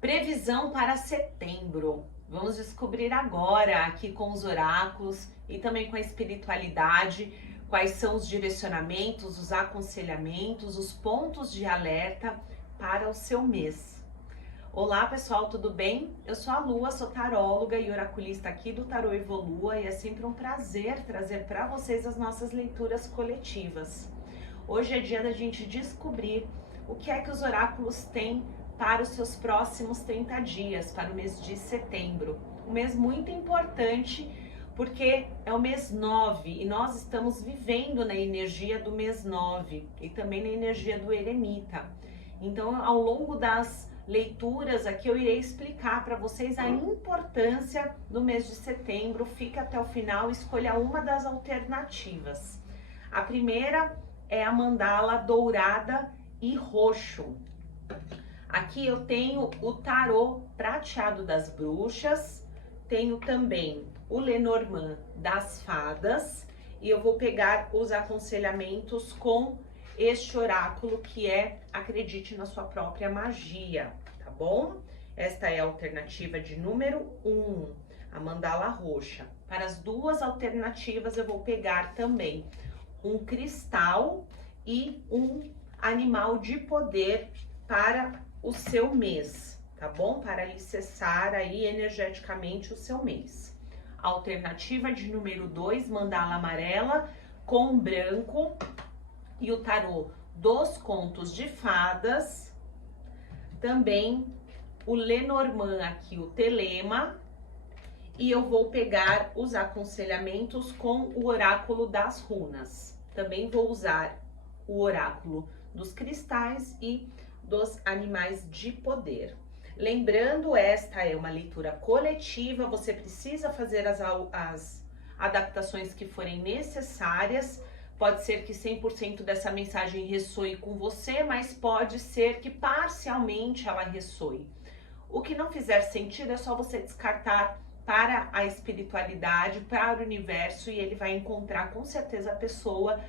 Previsão para setembro. Vamos descobrir agora, aqui com os oráculos e também com a espiritualidade, quais são os direcionamentos, os aconselhamentos, os pontos de alerta para o seu mês. Olá pessoal, tudo bem? Eu sou a Lua, sou taróloga e oraculista aqui do Tarô Evolua e é sempre um prazer trazer para vocês as nossas leituras coletivas. Hoje é dia da gente descobrir o que é que os oráculos têm para os seus próximos 30 dias, para o mês de setembro. Um mês muito importante, porque é o mês 9 e nós estamos vivendo na energia do mês 9 e também na energia do eremita. Então, ao longo das leituras aqui, eu irei explicar para vocês a importância do mês de setembro. Fica até o final, escolha uma das alternativas. A primeira é a mandala dourada e roxo. Aqui eu tenho o tarô prateado das bruxas, tenho também o Lenormand das fadas e eu vou pegar os aconselhamentos com este oráculo que é Acredite na Sua Própria Magia, tá bom? Esta é a alternativa de número 1, a mandala roxa. Para as duas alternativas eu vou pegar também um cristal e um animal de poder para o seu mês, tá bom? Para alicerçar aí energeticamente o seu mês. Alternativa de número 2, mandala amarela com branco e o tarô dos contos de fadas. Também o Lenormand aqui, o telema. E eu vou pegar os aconselhamentos com o oráculo das runas. Também vou usar o oráculo dos cristais e dos animais de poder. Lembrando, esta é uma leitura coletiva, você precisa fazer as adaptações que forem necessárias. Pode ser que 100% dessa mensagem ressoe com você, mas pode ser que parcialmente ela ressoe. O que não fizer sentido é só você descartar para a espiritualidade, para o universo, e ele vai encontrar com certeza a pessoa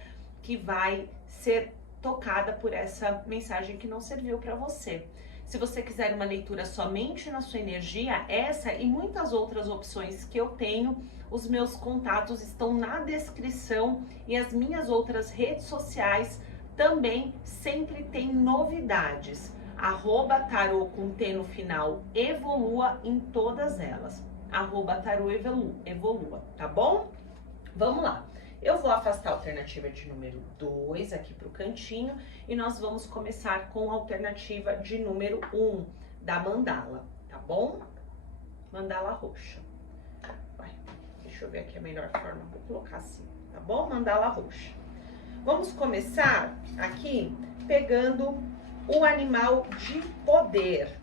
que vai ser tocada por essa mensagem que não serviu para você. Se você quiser uma leitura somente na sua energia, essa e muitas outras opções que eu tenho, os meus contatos estão na descrição e as minhas outras redes sociais também sempre tem novidades. @tarô com T no final, evolua em todas elas. @tarô evolua, tá bom? Vamos lá. Eu vou afastar a alternativa de número 2 aqui para o cantinho e nós vamos começar com a alternativa de número 1 da mandala, tá bom? Mandala roxa. Deixa eu ver aqui a melhor forma, vou colocar assim, tá bom? Mandala roxa. Vamos começar aqui pegando o animal de poder.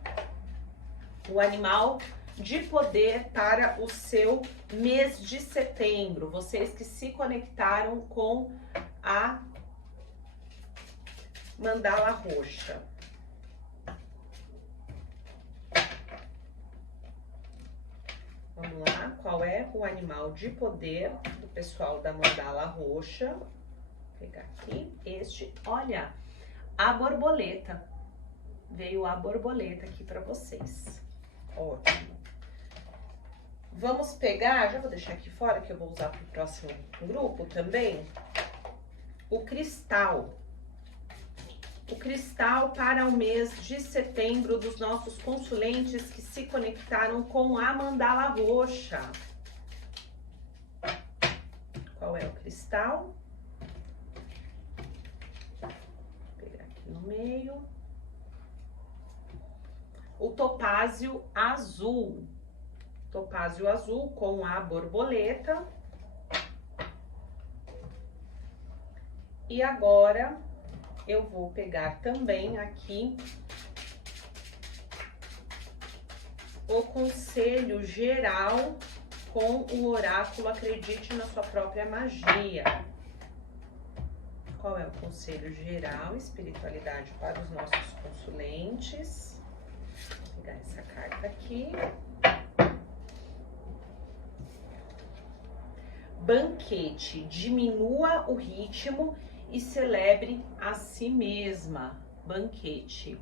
O animal de poder para o seu mês de setembro. Vocês que se conectaram com a mandala roxa. Vamos lá, qual é o animal de poder do pessoal da mandala roxa? Vou pegar aqui este, olha, a borboleta. Veio a borboleta aqui para vocês. Ótimo. Vamos pegar, já vou deixar aqui fora que eu vou usar para o próximo grupo também, o cristal. O cristal para o mês de setembro dos nossos consulentes que se conectaram com a mandala roxa. Qual é o cristal? Vou pegar aqui no meio. O topázio azul. Topázio azul com a borboleta. E agora eu vou pegar também aqui o conselho geral com o oráculo Acredite na Sua Própria Magia. Qual é o conselho geral, espiritualidade para os nossos consulentes? Vou pegar essa carta aqui. Banquete, diminua o ritmo e celebre a si mesma. Banquete.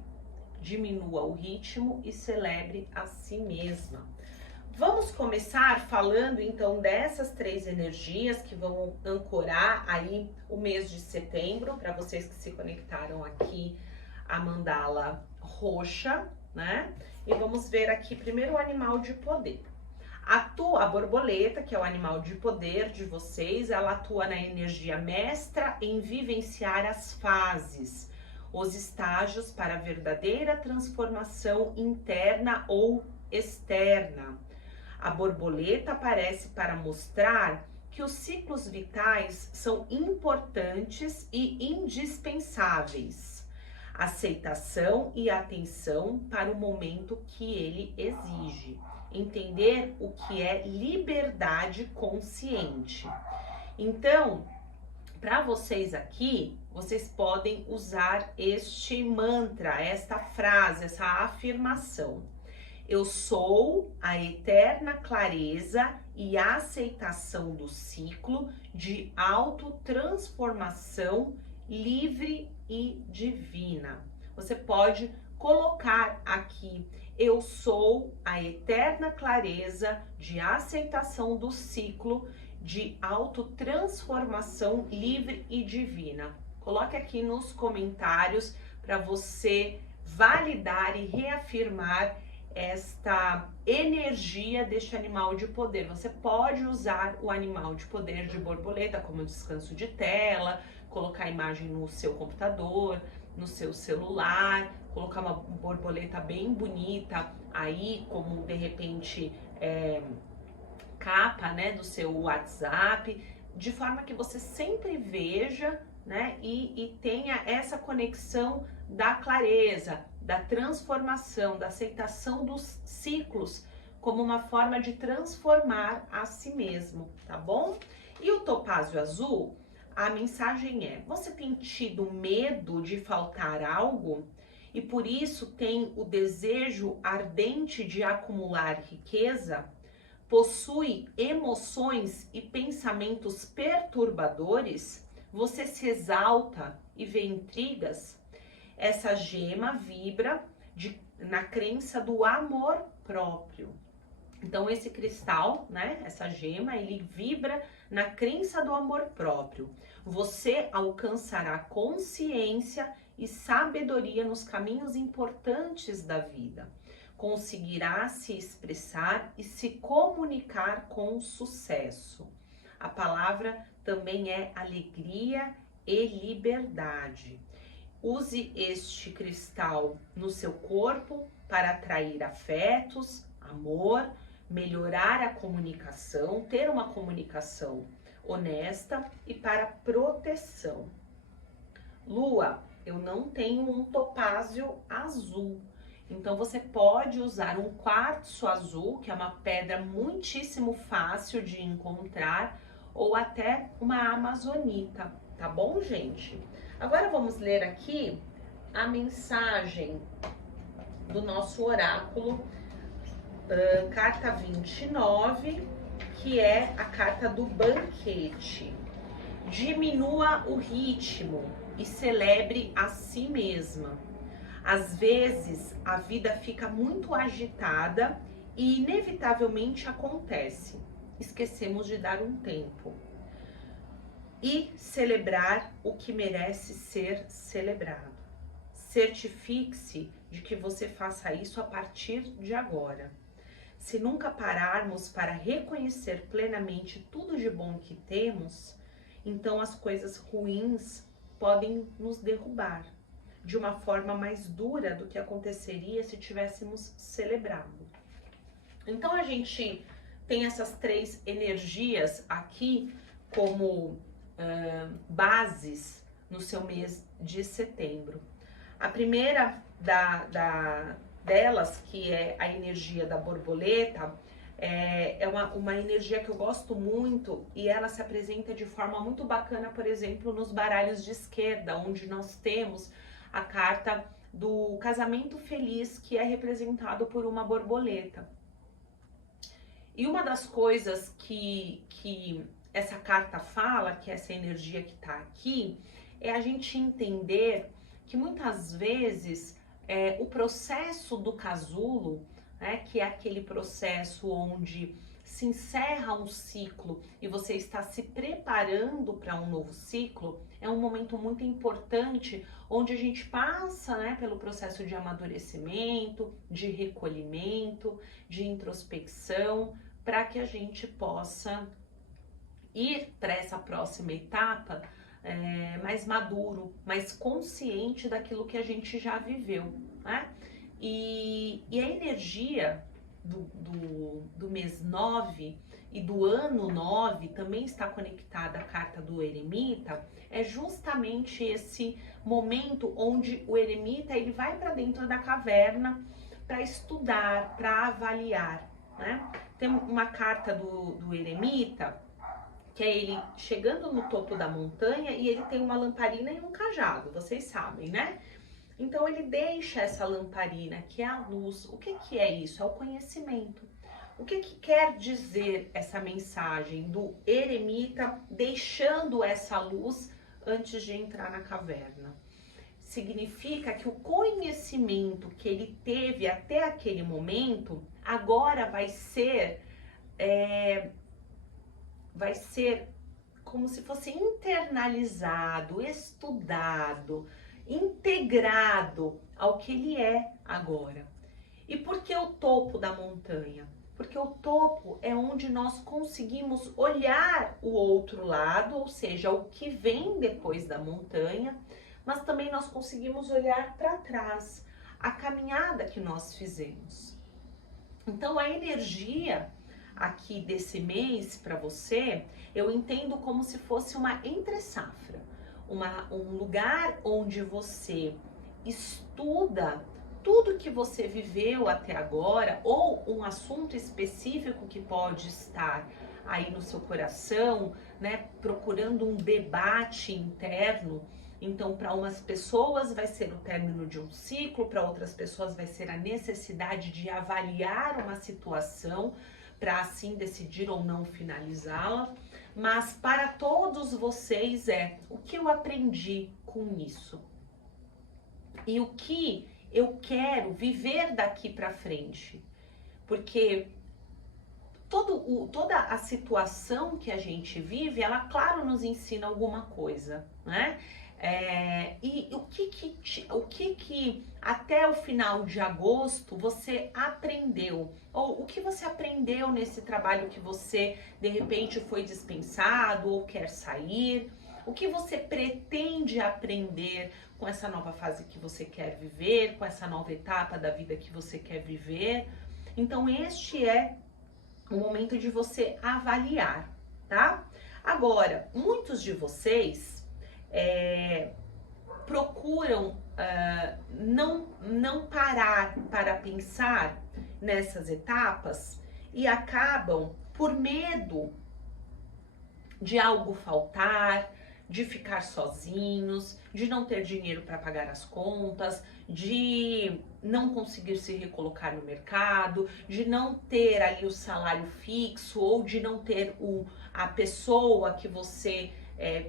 diminua o ritmo e celebre a si mesma. Vamos começar falando então dessas 3 energias que vão ancorar aí o mês de setembro, para vocês que se conectaram aqui, a mandala roxa, né? E vamos ver aqui primeiro o animal de poder. A borboleta, que é o animal de poder de vocês, ela atua na energia mestra em vivenciar as fases, os estágios para a verdadeira transformação interna ou externa. A borboleta aparece para mostrar que os ciclos vitais são importantes e indispensáveis. Aceitação e atenção para o momento que ele exige. Entender o que é liberdade consciente. Então, para vocês aqui, vocês podem usar este mantra, esta frase, essa afirmação. Eu sou a eterna clareza e aceitação do ciclo de autotransformação livre e divina. Você pode colocar aqui, eu sou a eterna clareza de aceitação do ciclo de autotransformação livre e divina. Coloque aqui nos comentários para você validar e reafirmar esta energia deste animal de poder. Você pode usar o animal de poder de borboleta como descanso de tela, colocar a imagem no seu computador, no seu celular, colocar uma borboleta bem bonita aí, como de repente capa, né, do seu WhatsApp, de forma que você sempre veja, né, e tenha essa conexão da clareza, da transformação, da aceitação dos ciclos como uma forma de transformar a si mesmo, tá bom? E o topázio azul, a mensagem é: você tem tido medo de faltar algo e por isso tem o desejo ardente de acumular riqueza? Possui emoções e pensamentos perturbadores? Você se exalta e vê intrigas? Essa gema vibra na crença do amor próprio. Então esse cristal, né, essa gema, ele vibra na crença do amor próprio. Você alcançará consciência e sabedoria nos caminhos importantes da vida. Conseguirá se expressar e se comunicar com sucesso. A palavra também é alegria e liberdade. Use este cristal no seu corpo para atrair afetos, amor, melhorar a comunicação, ter uma comunicação honesta e para proteção. Lua, eu não tenho um topázio azul. Então você pode usar um quartzo azul, que é uma pedra muitíssimo fácil de encontrar, ou até uma amazonita, tá bom, gente? Agora vamos ler aqui a mensagem do nosso oráculo, carta 29, que é a carta do banquete. Diminua o ritmo e celebre a si mesma. Às vezes a vida fica muito agitada e inevitavelmente acontece. Esquecemos de dar um tempo e celebrar o que merece ser celebrado. Certifique-se de que você faça isso a partir de agora. Se nunca pararmos para reconhecer plenamente tudo de bom que temos, então as coisas ruins podem nos derrubar de uma forma mais dura do que aconteceria se tivéssemos celebrado. Então a gente tem essas 3 energias aqui como bases no seu mês de setembro. A primeira delas, que é a energia da borboleta, é uma energia que eu gosto muito e ela se apresenta de forma muito bacana, por exemplo, nos baralhos de esquerda, onde nós temos a carta do casamento feliz, que é representado por uma borboleta. E uma das coisas que essa carta fala, que essa energia que está aqui, é a gente entender que muitas vezes o processo do casulo, né, que é aquele processo onde se encerra um ciclo e você está se preparando para um novo ciclo, é um momento muito importante onde a gente passa, né, pelo processo de amadurecimento, de recolhimento, de introspecção, para que a gente possa ir para essa próxima etapa mais maduro, mais consciente daquilo que a gente já viveu, né? E a energia do mês 9 e do ano 9 também está conectada à carta do eremita, é justamente esse momento onde o eremita ele vai para dentro da caverna para estudar, para avaliar, né? Tem uma carta do eremita que é ele chegando no topo da montanha e ele tem uma lamparina e um cajado, vocês sabem, né? Então ele deixa essa lamparina, que é a luz. O que que é isso? É o conhecimento. O que que quer dizer essa mensagem do eremita deixando essa luz antes de entrar na caverna? Significa que o conhecimento que ele teve até aquele momento, agora vai ser como se fosse internalizado, estudado, integrado ao que ele é agora. E por que o topo da montanha? Porque o topo é onde nós conseguimos olhar o outro lado, ou seja, o que vem depois da montanha, mas também nós conseguimos olhar para trás, a caminhada que nós fizemos. Então a energia aqui desse mês para você, eu entendo como se fosse uma entre-safra, um lugar onde você estuda tudo que você viveu até agora ou um assunto específico que pode estar aí no seu coração, né, procurando um debate interno. Então, para umas pessoas vai ser o término de um ciclo, para outras pessoas vai ser a necessidade de avaliar uma situação para assim decidir ou não finalizá-la, mas para todos vocês o que eu aprendi com isso e o que eu quero viver daqui para frente, porque toda a situação que a gente vive, ela claro nos ensina alguma coisa, né? E o que até o final de agosto você aprendeu? Ou o que você aprendeu nesse trabalho que você de repente foi dispensado ou quer sair? O que você pretende aprender com essa nova fase que você quer viver, com essa nova etapa da vida que você quer viver? Então este é o momento de você avaliar, tá? Agora, muitos de vocês procuram não parar para pensar nessas etapas e acabam, por medo de algo faltar, de ficar sozinhos, de não ter dinheiro para pagar as contas, de não conseguir se recolocar no mercado, de não ter ali o salário fixo ou de não ter a pessoa que você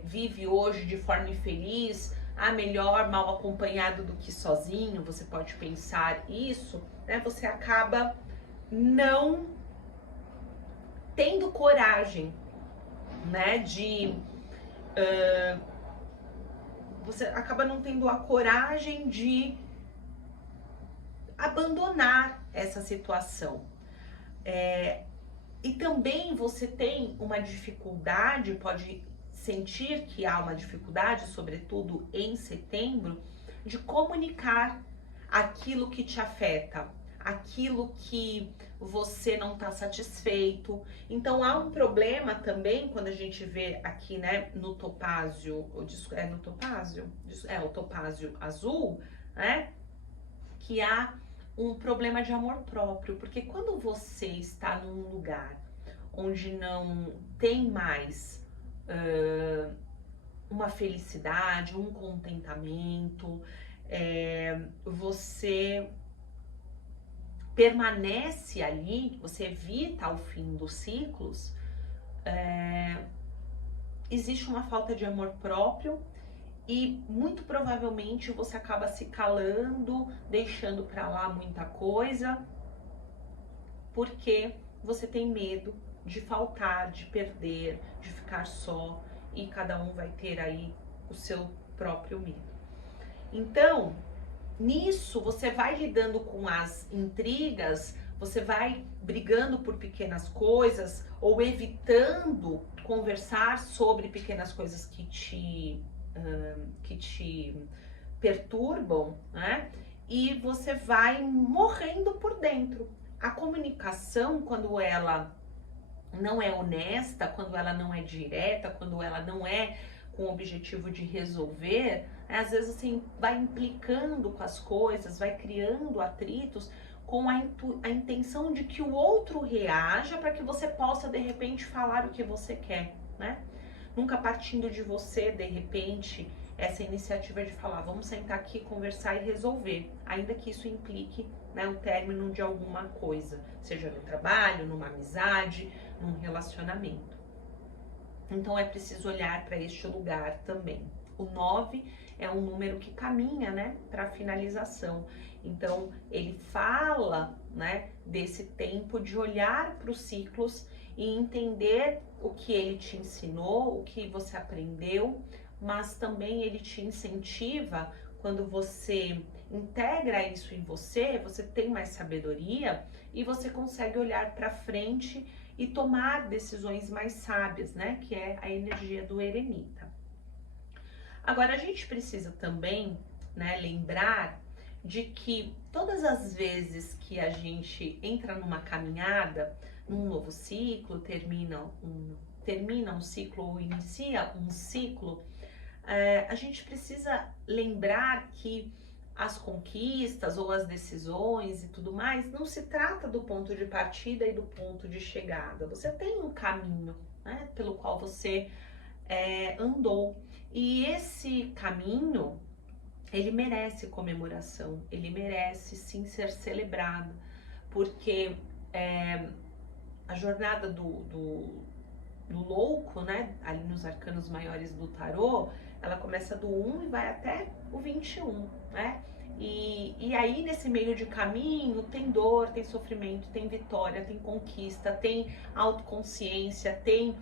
vive hoje de forma infeliz, melhor mal acompanhado do que sozinho, você pode pensar isso, né? Você acaba não tendo coragem, né? Você acaba não tendo a coragem de abandonar essa situação. E também você tem uma dificuldade, pode sentir que há uma dificuldade, sobretudo em setembro, de comunicar aquilo que te afeta, aquilo que você não está satisfeito. Então há um problema também quando a gente vê aqui, né, no topázio, o topázio azul, né, que há um problema de amor próprio, porque quando você está num lugar onde não tem mais uma felicidade, um contentamento, você permanece ali, você evita o fim dos ciclos, existe uma falta de amor próprio e muito provavelmente você acaba se calando, deixando para lá muita coisa, porque você tem medo de faltar, de perder, de ficar só, e cada um vai ter aí o seu próprio medo. Então, nisso você vai lidando com as intrigas, você vai brigando por pequenas coisas ou evitando conversar sobre pequenas coisas que te perturbam, né? E você vai morrendo por dentro. A comunicação, quando ela não é honesta, quando ela não é direta, quando ela não é com o objetivo de resolver, né? Às vezes você vai implicando com as coisas, vai criando atritos com a intenção de que o outro reaja para que você possa, de repente, falar o que você quer, né? Nunca partindo de você, de repente, essa iniciativa de falar, vamos sentar aqui, conversar e resolver, ainda que isso implique, né, o término de alguma coisa, seja no trabalho, numa amizade, num relacionamento. Então é preciso olhar para este lugar também. O 9 é um número que caminha, né, para a finalização. Então ele fala, né, desse tempo de olhar para os ciclos e entender o que ele te ensinou, o que você aprendeu, mas também ele te incentiva quando você integra isso em você, você tem mais sabedoria e você consegue olhar para frente e tomar decisões mais sábias, né? Que é a energia do eremita. Agora, a gente precisa também, né, lembrar de que todas as vezes que a gente entra numa caminhada, num novo ciclo, termina um ciclo ou inicia um ciclo, a gente precisa lembrar que as conquistas ou as decisões e tudo mais, não se trata do ponto de partida e do ponto de chegada. Você tem um caminho, né, pelo qual você andou. E esse caminho, ele merece comemoração, ele merece sim ser celebrado, porque a jornada do louco, né, ali nos arcanos maiores do tarô, ela começa do 1 e vai até o 21, né? E aí, nesse meio de caminho, tem dor, tem sofrimento, tem vitória, tem conquista, tem autoconsciência, tem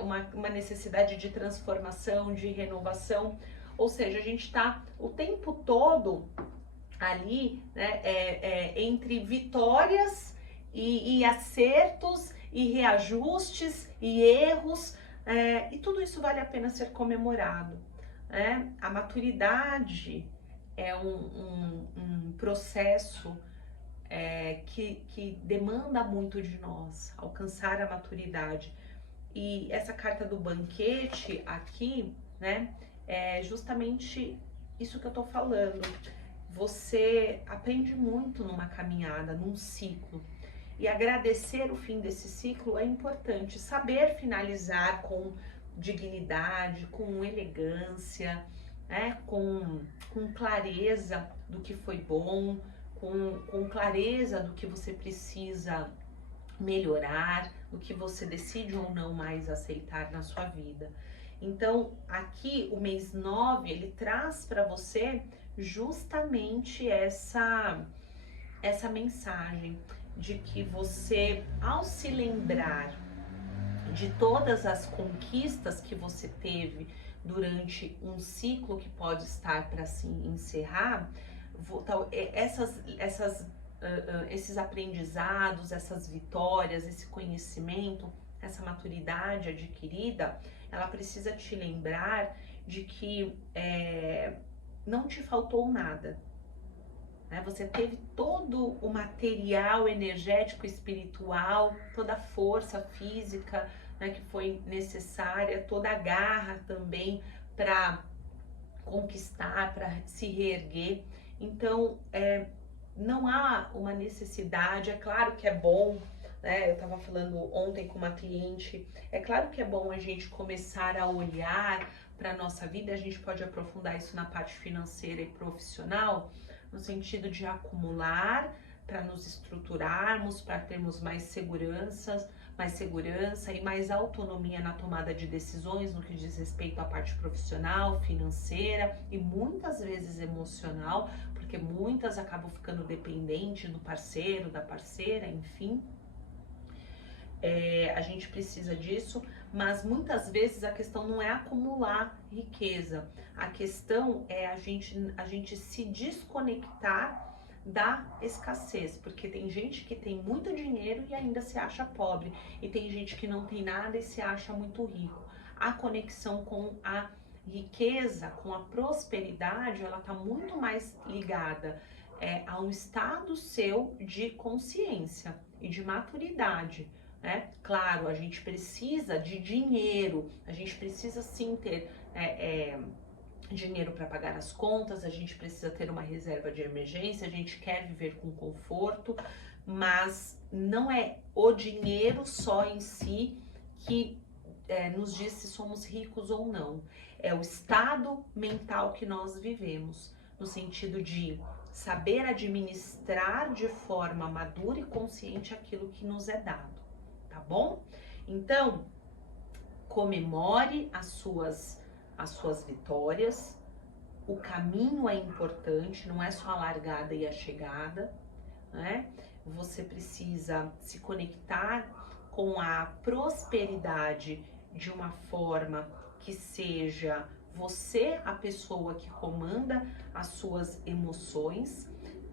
uma necessidade de transformação, de renovação. Ou seja, a gente está o tempo todo ali, né, entre vitórias e acertos e reajustes e erros, e tudo isso vale a pena ser comemorado. A maturidade é um processo que demanda muito de nós, alcançar a maturidade. E essa carta do banquete aqui, né, é justamente isso que eu tô falando. Você aprende muito numa caminhada, num ciclo. E agradecer o fim desse ciclo é importante. Saber finalizar com dignidade, com elegância, né? com clareza do que foi bom, com clareza do que você precisa melhorar, do que você decide ou não mais aceitar na sua vida. Então, aqui o mês 9, ele traz para você justamente essa mensagem de que você, ao se lembrar de todas as conquistas que você teve durante um ciclo que pode estar para se encerrar, esses aprendizados, essas vitórias, esse conhecimento, essa maturidade adquirida, ela precisa te lembrar de que não te faltou nada. Você teve todo o material energético, espiritual, toda a força física, né, que foi necessária, toda a garra também para conquistar, para se reerguer. Então, não há uma necessidade, é claro que é bom, né? Eu estava falando ontem com uma cliente, é claro que é bom a gente começar a olhar para a nossa vida, a gente pode aprofundar isso na parte financeira e profissional, no sentido de acumular, para nos estruturarmos, para termos mais segurança e mais autonomia na tomada de decisões no que diz respeito à parte profissional, financeira e muitas vezes emocional, porque muitas acabam ficando dependentes do parceiro, da parceira, enfim. A gente precisa disso, mas muitas vezes a questão não é acumular riqueza, a questão é a gente se desconectar da escassez, porque tem gente que tem muito dinheiro e ainda se acha pobre, e tem gente que não tem nada e se acha muito rico. A conexão com a riqueza, com a prosperidade, ela está muito mais ligada a um estado seu de consciência e de maturidade. Claro, a gente precisa de dinheiro, a gente precisa sim ter dinheiro para pagar as contas, a gente precisa ter uma reserva de emergência, a gente quer viver com conforto, mas não é o dinheiro só em si que nos diz se somos ricos ou não. É o estado mental que nós vivemos, no sentido de saber administrar de forma madura e consciente aquilo que nos é dado. Tá bom? Então, comemore as suas vitórias. O caminho é importante, não é só a largada e a chegada, né? Você precisa se conectar com a prosperidade de uma forma que seja você a pessoa que comanda as suas emoções,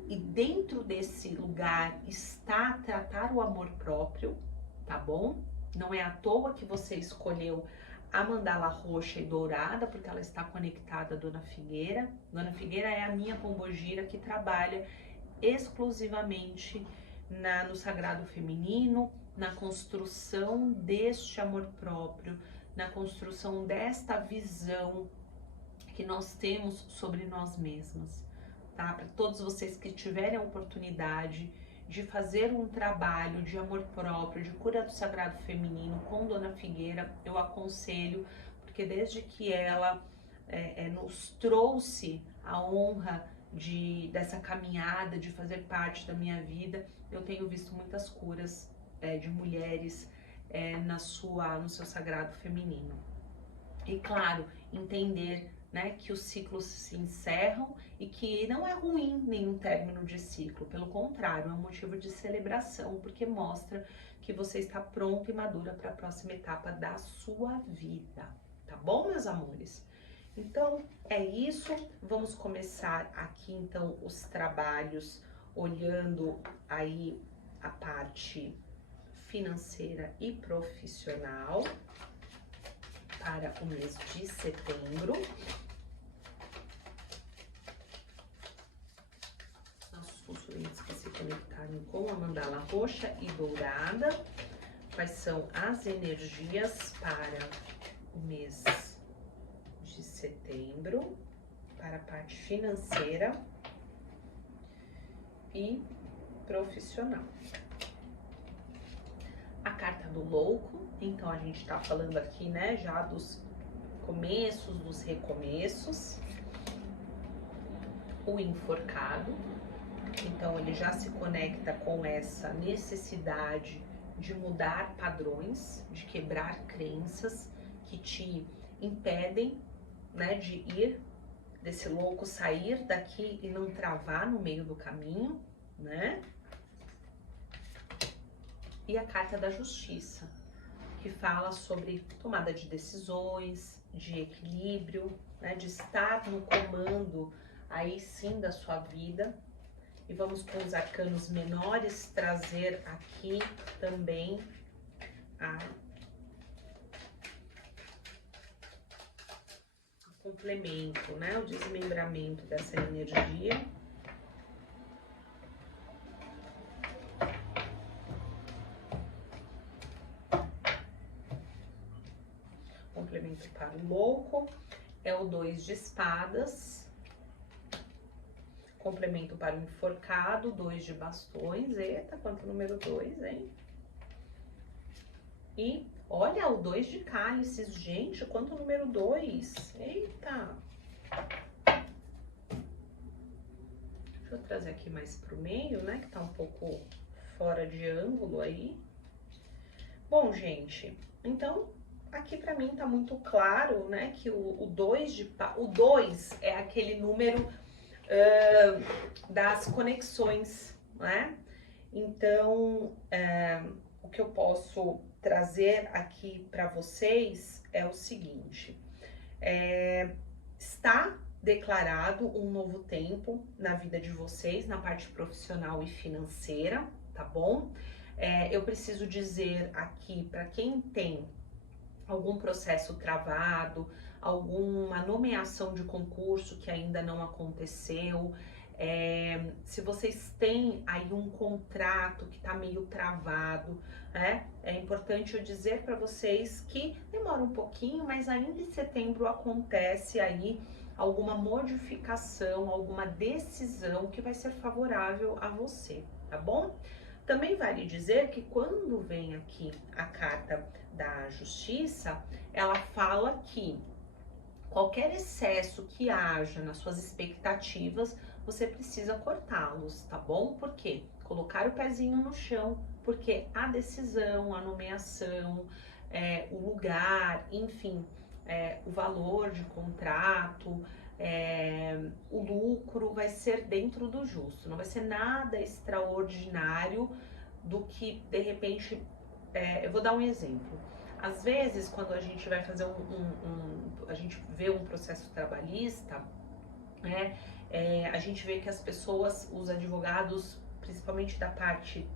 e dentro desse lugar está tratar o amor próprio, tá bom? Não é à toa que você escolheu a mandala roxa e dourada, porque ela está conectada à Dona Figueira. Dona Figueira é a minha pombogira que trabalha exclusivamente no sagrado feminino, na construção deste amor próprio, na construção desta visão que nós temos sobre nós mesmas, tá? Para todos vocês que tiverem a oportunidade de fazer um trabalho de amor próprio, de cura do sagrado feminino com Dona Figueira, eu aconselho, porque desde que ela nos trouxe a honra dessa caminhada, de fazer parte da minha vida, eu tenho visto muitas curas de mulheres no seu sagrado feminino. E claro, entender, né, que os ciclos se encerram e que não é ruim nenhum término de ciclo, pelo contrário, é um motivo de celebração, porque mostra que você está pronta e madura para a próxima etapa da sua vida, tá bom, meus amores? Então, é isso, vamos começar aqui então os trabalhos, olhando aí a parte financeira e profissional para o mês de setembro. Nossos consulentes que se conectaram com a mandala roxa e dourada. Quais são as energias para o mês de setembro, para a parte financeira e profissional? A carta do louco, então a gente tá falando aqui, né, já dos começos, dos recomeços. O enforcado, então ele já se conecta com essa necessidade de mudar padrões, de quebrar crenças que te impedem, né, de ir, desse louco sair daqui e não travar no meio do caminho, né? E a carta da justiça, que fala sobre tomada de decisões, de equilíbrio, né, de estar no comando aí sim da sua vida. E vamos com os arcanos menores trazer aqui também o complemento, né, o desmembramento dessa energia. Complemento para o louco é o 2 de espadas. Complemento para o enforcado, 2 de bastões. Eita, quanto número 2, hein? E olha, o 2 de cálices. Gente, quanto número 2. Eita! Deixa Deixa eu trazer aqui mais pro meio, né, que tá um pouco fora de ângulo aí. Bom, gente, então aqui pra mim tá muito claro, né, que o 2 é aquele número das conexões, né? Então, o que eu posso trazer aqui para vocês é o seguinte: está declarado um novo tempo na vida de vocês, na parte profissional e financeira, tá bom? Eu preciso dizer aqui para quem tem algum processo travado, alguma nomeação de concurso que ainda não aconteceu, se vocês têm aí um contrato que tá meio travado, né? É importante eu dizer para vocês que demora um pouquinho, mas ainda em setembro acontece aí alguma modificação, alguma decisão que vai ser favorável a você, tá bom? Também vale dizer que quando vem aqui a carta da justiça, ela fala que qualquer excesso que haja nas suas expectativas, você precisa cortá-los, tá bom? Por quê? Colocar o pezinho no chão, porque a decisão, a nomeação, o lugar, enfim, o valor de contrato, o lucro vai ser dentro do justo, não vai ser nada extraordinário do que, de repente, eu vou dar um exemplo. Às vezes, quando a gente vai fazer a gente vê um processo trabalhista, né, a gente vê que as pessoas, os advogados, principalmente da parte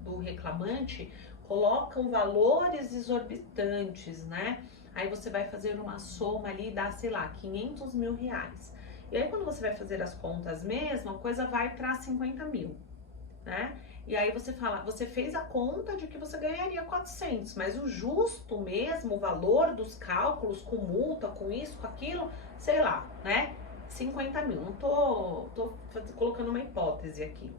do reclamante, colocam valores exorbitantes, né? Aí você vai fazer uma soma ali, dá, sei lá, 500 mil reais. E aí quando você vai fazer as contas mesmo, a coisa vai para 50 mil, né? E aí você fala, você fez a conta de que você ganharia 400, mas o justo mesmo, o valor dos cálculos, com multa, com isso, com aquilo, sei lá, né? 50 mil, não tô colocando uma hipótese aqui.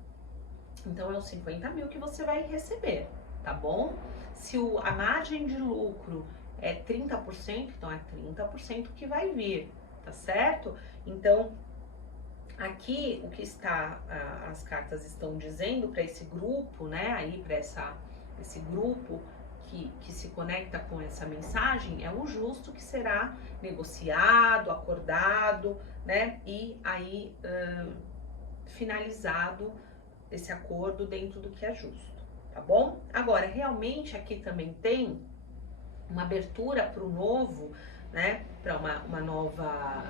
Então é os 50 mil que você vai receber, tá bom? Se a margem de lucro é 30%, então é 30% que vai vir, tá certo? Então, aqui o que está, as cartas estão dizendo para esse grupo, né, aí para esse grupo que se conecta com essa mensagem, é o justo que será negociado, acordado, né, e aí finalizado esse acordo dentro do que é justo, tá bom? Agora, realmente aqui também tem uma abertura para o novo, né, para uma nova,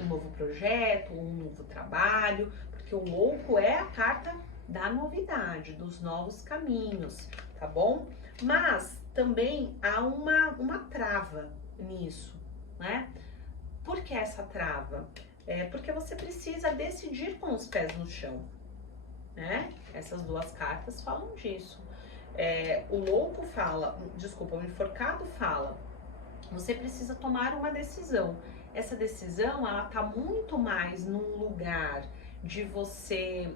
um novo projeto, um novo trabalho, porque o louco é a carta da novidade, dos novos caminhos, tá bom? Mas também há uma trava nisso, né? Por que essa trava? Porque você precisa decidir com os pés no chão, né? Essas duas cartas falam disso. O louco fala, desculpa, o enforcado fala, você precisa tomar uma decisão. Essa decisão, ela tá muito mais num lugar de você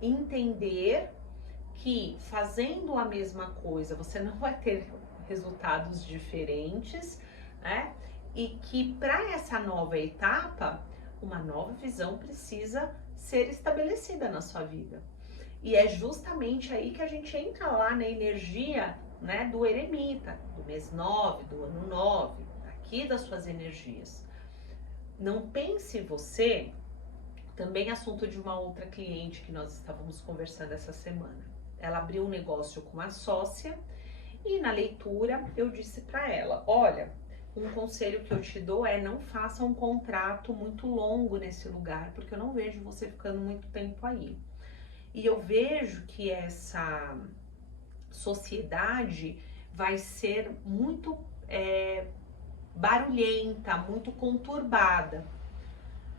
entender que fazendo a mesma coisa, você não vai ter resultados diferentes, né? E que para essa nova etapa, uma nova visão precisa ser estabelecida na sua vida. E é justamente aí que a gente entra lá na energia, né, do eremita, do mês 9, do ano 9, aqui das suas energias. Não pense você, também assunto de uma outra cliente que nós estávamos conversando essa semana. Ela abriu um negócio com a sócia e na leitura eu disse para ela, olha, um conselho que eu te dou é não faça um contrato muito longo nesse lugar, porque eu não vejo você ficando muito tempo aí. E eu vejo que essa sociedade vai ser muito barulhenta, muito conturbada.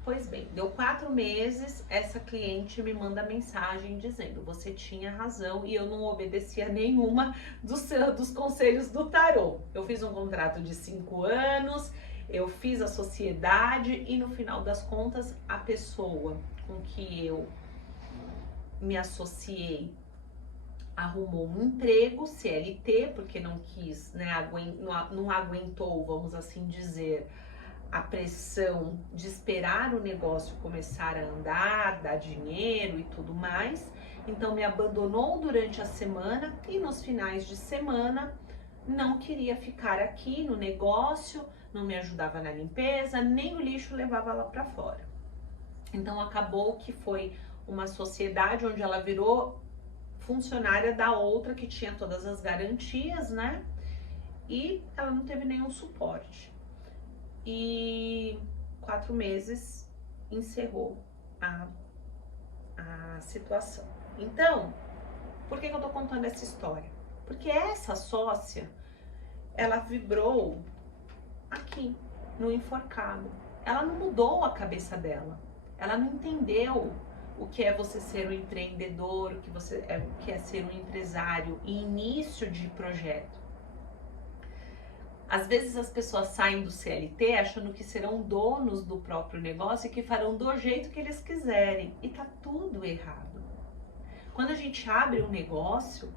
Pois bem, deu 4 meses, essa cliente me manda mensagem dizendo, você tinha razão e eu não obedecia nenhuma dos conselhos do tarô. Eu fiz um contrato de 5 anos, eu fiz a sociedade e no final das contas, a pessoa com que eu me associei arrumou um emprego, CLT, porque não quis, né, não aguentou, vamos assim dizer, a pressão de esperar o negócio começar a andar, dar dinheiro e tudo mais. Então me abandonou durante a semana e nos finais de semana não queria ficar aqui no negócio, não me ajudava na limpeza, nem o lixo levava lá para fora. Então acabou que foi uma sociedade onde ela virou funcionária da outra que tinha todas as garantias, né? E ela não teve nenhum suporte. E 4 meses encerrou a situação. Então, por que eu tô contando essa história? Porque essa sócia, ela vibrou aqui, no enforcado. Ela não mudou a cabeça dela. Ela não entendeu o que é você ser um empreendedor, o que é ser um empresário e início de projeto. Às vezes as pessoas saem do CLT achando que serão donos do próprio negócio e que farão do jeito que eles quiserem. E tá tudo errado. Quando a gente abre um negócio,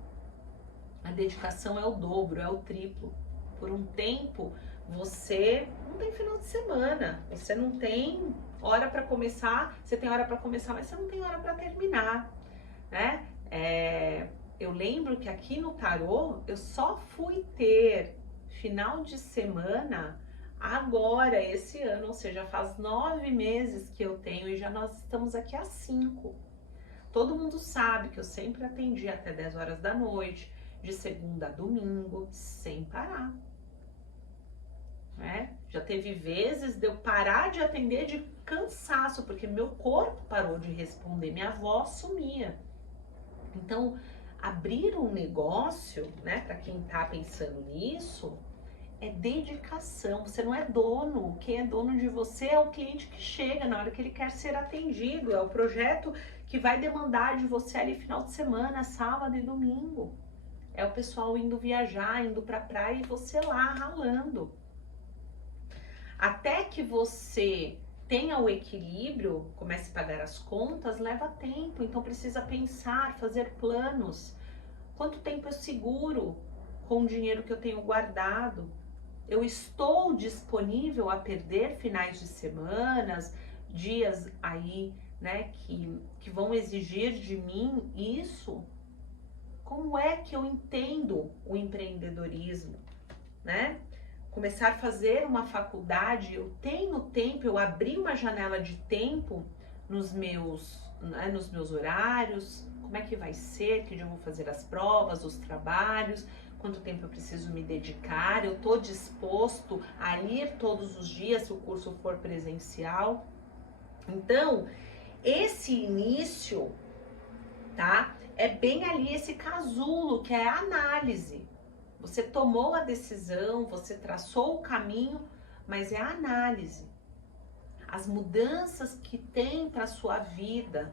a dedicação é o dobro, é o triplo. Por um tempo, você não tem final de semana, você não tem hora para começar, você tem hora para começar, mas você não tem hora para terminar, né? Eu lembro que aqui no tarô, eu só fui ter final de semana agora, esse ano, ou seja, faz 9 meses que eu tenho e já nós estamos aqui há 5. Todo mundo sabe que eu sempre atendi até 10 horas da noite, de segunda a domingo, sem parar. Né? Já teve vezes de eu parar de atender de cansaço, porque meu corpo parou de responder, minha voz sumia. Então, abrir um negócio, né, para quem tá pensando nisso, é dedicação. Você não é dono. Quem é dono de você é o cliente que chega na hora que ele quer ser atendido. É o projeto que vai demandar de você ali final de semana, sábado e domingo. É o pessoal indo viajar, indo pra praia e você lá ralando. Até que você tenha o equilíbrio, comece a pagar as contas, leva tempo. Então precisa pensar, fazer planos. Quanto tempo eu seguro com o dinheiro que eu tenho guardado? Eu estou disponível a perder finais de semanas, dias aí, né, que vão exigir de mim isso? Como é que eu entendo o empreendedorismo, né? Começar a fazer uma faculdade, eu tenho tempo, eu abri uma janela de tempo nos meus horários, como é que vai ser, que dia eu vou fazer as provas, os trabalhos, quanto tempo eu preciso me dedicar, eu estou disposto a ir todos os dias se o curso for presencial. Então, esse início, tá? É bem ali esse casulo, que é a análise. Você tomou a decisão, você traçou o caminho, mas é a análise. As mudanças que tem para sua vida,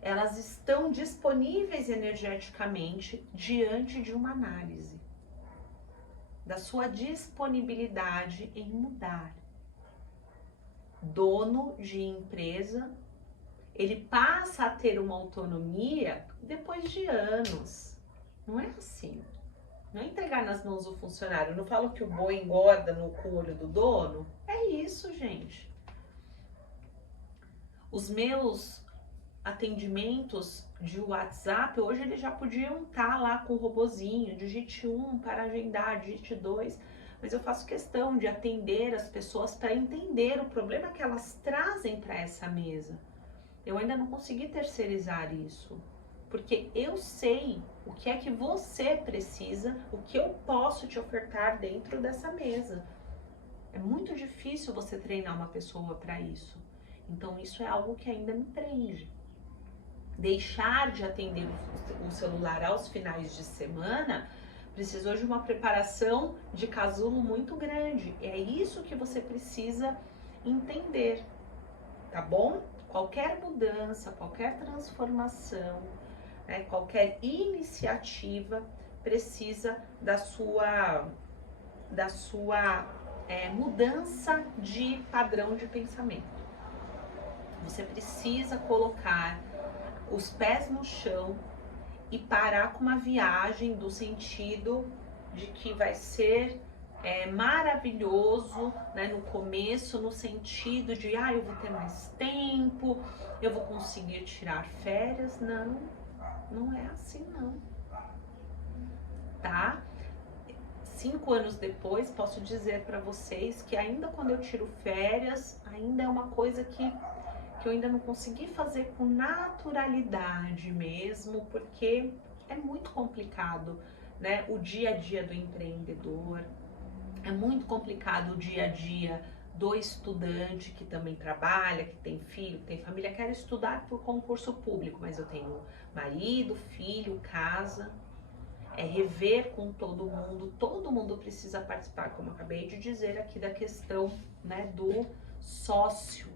elas estão disponíveis energeticamente diante de uma análise da sua disponibilidade em mudar. Dono de empresa, ele passa a ter uma autonomia depois de anos. Não é assim. Não é entregar nas mãos do funcionário. Eu não falo que o boi engorda no olho do dono. É isso, gente. Os meus atendimentos de WhatsApp, hoje eles já podiam estar lá com o robozinho, digite 1 para agendar, digite 2, mas eu faço questão de atender as pessoas para entender o problema que elas trazem para essa mesa. Eu ainda não consegui terceirizar isso, porque eu sei o que é que você precisa, o que eu posso te ofertar dentro dessa mesa. É muito difícil você treinar uma pessoa para isso. Então isso é algo que ainda me prende. Deixar de atender o celular aos finais de semana precisou de uma preparação de casulo muito grande. É isso que você precisa entender, tá bom? Qualquer mudança, qualquer transformação, né, qualquer iniciativa precisa da sua mudança de padrão de pensamento. Você precisa colocar os pés no chão e parar com uma viagem do sentido de que vai ser maravilhoso, né, no começo, no sentido de, eu vou ter mais tempo, eu vou conseguir tirar férias. Não, não é assim não, tá? 5 anos depois, posso dizer para vocês que ainda quando eu tiro férias, ainda é uma coisa que eu ainda não consegui fazer com naturalidade mesmo, porque é muito complicado, né? O dia a dia do empreendedor, é muito complicado o dia a dia do estudante que também trabalha, que tem filho, que tem família. Quero estudar por concurso público, mas eu tenho marido, filho, casa. É rever com todo mundo precisa participar, como eu acabei de dizer aqui da questão, né, do sócio.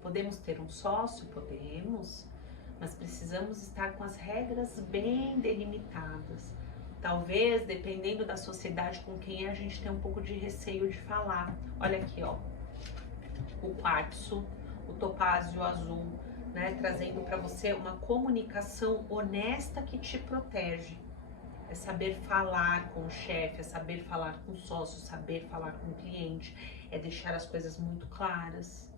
Podemos ter um sócio? Podemos, mas precisamos estar com as regras bem delimitadas. Talvez, dependendo da sociedade com quem é, a gente tem um pouco de receio de falar. Olha aqui, ó, o quartzo, o topázio azul, né, trazendo para você uma comunicação honesta que te protege. É saber falar com o chefe, é saber falar com o sócio, saber falar com o cliente, é deixar as coisas muito claras.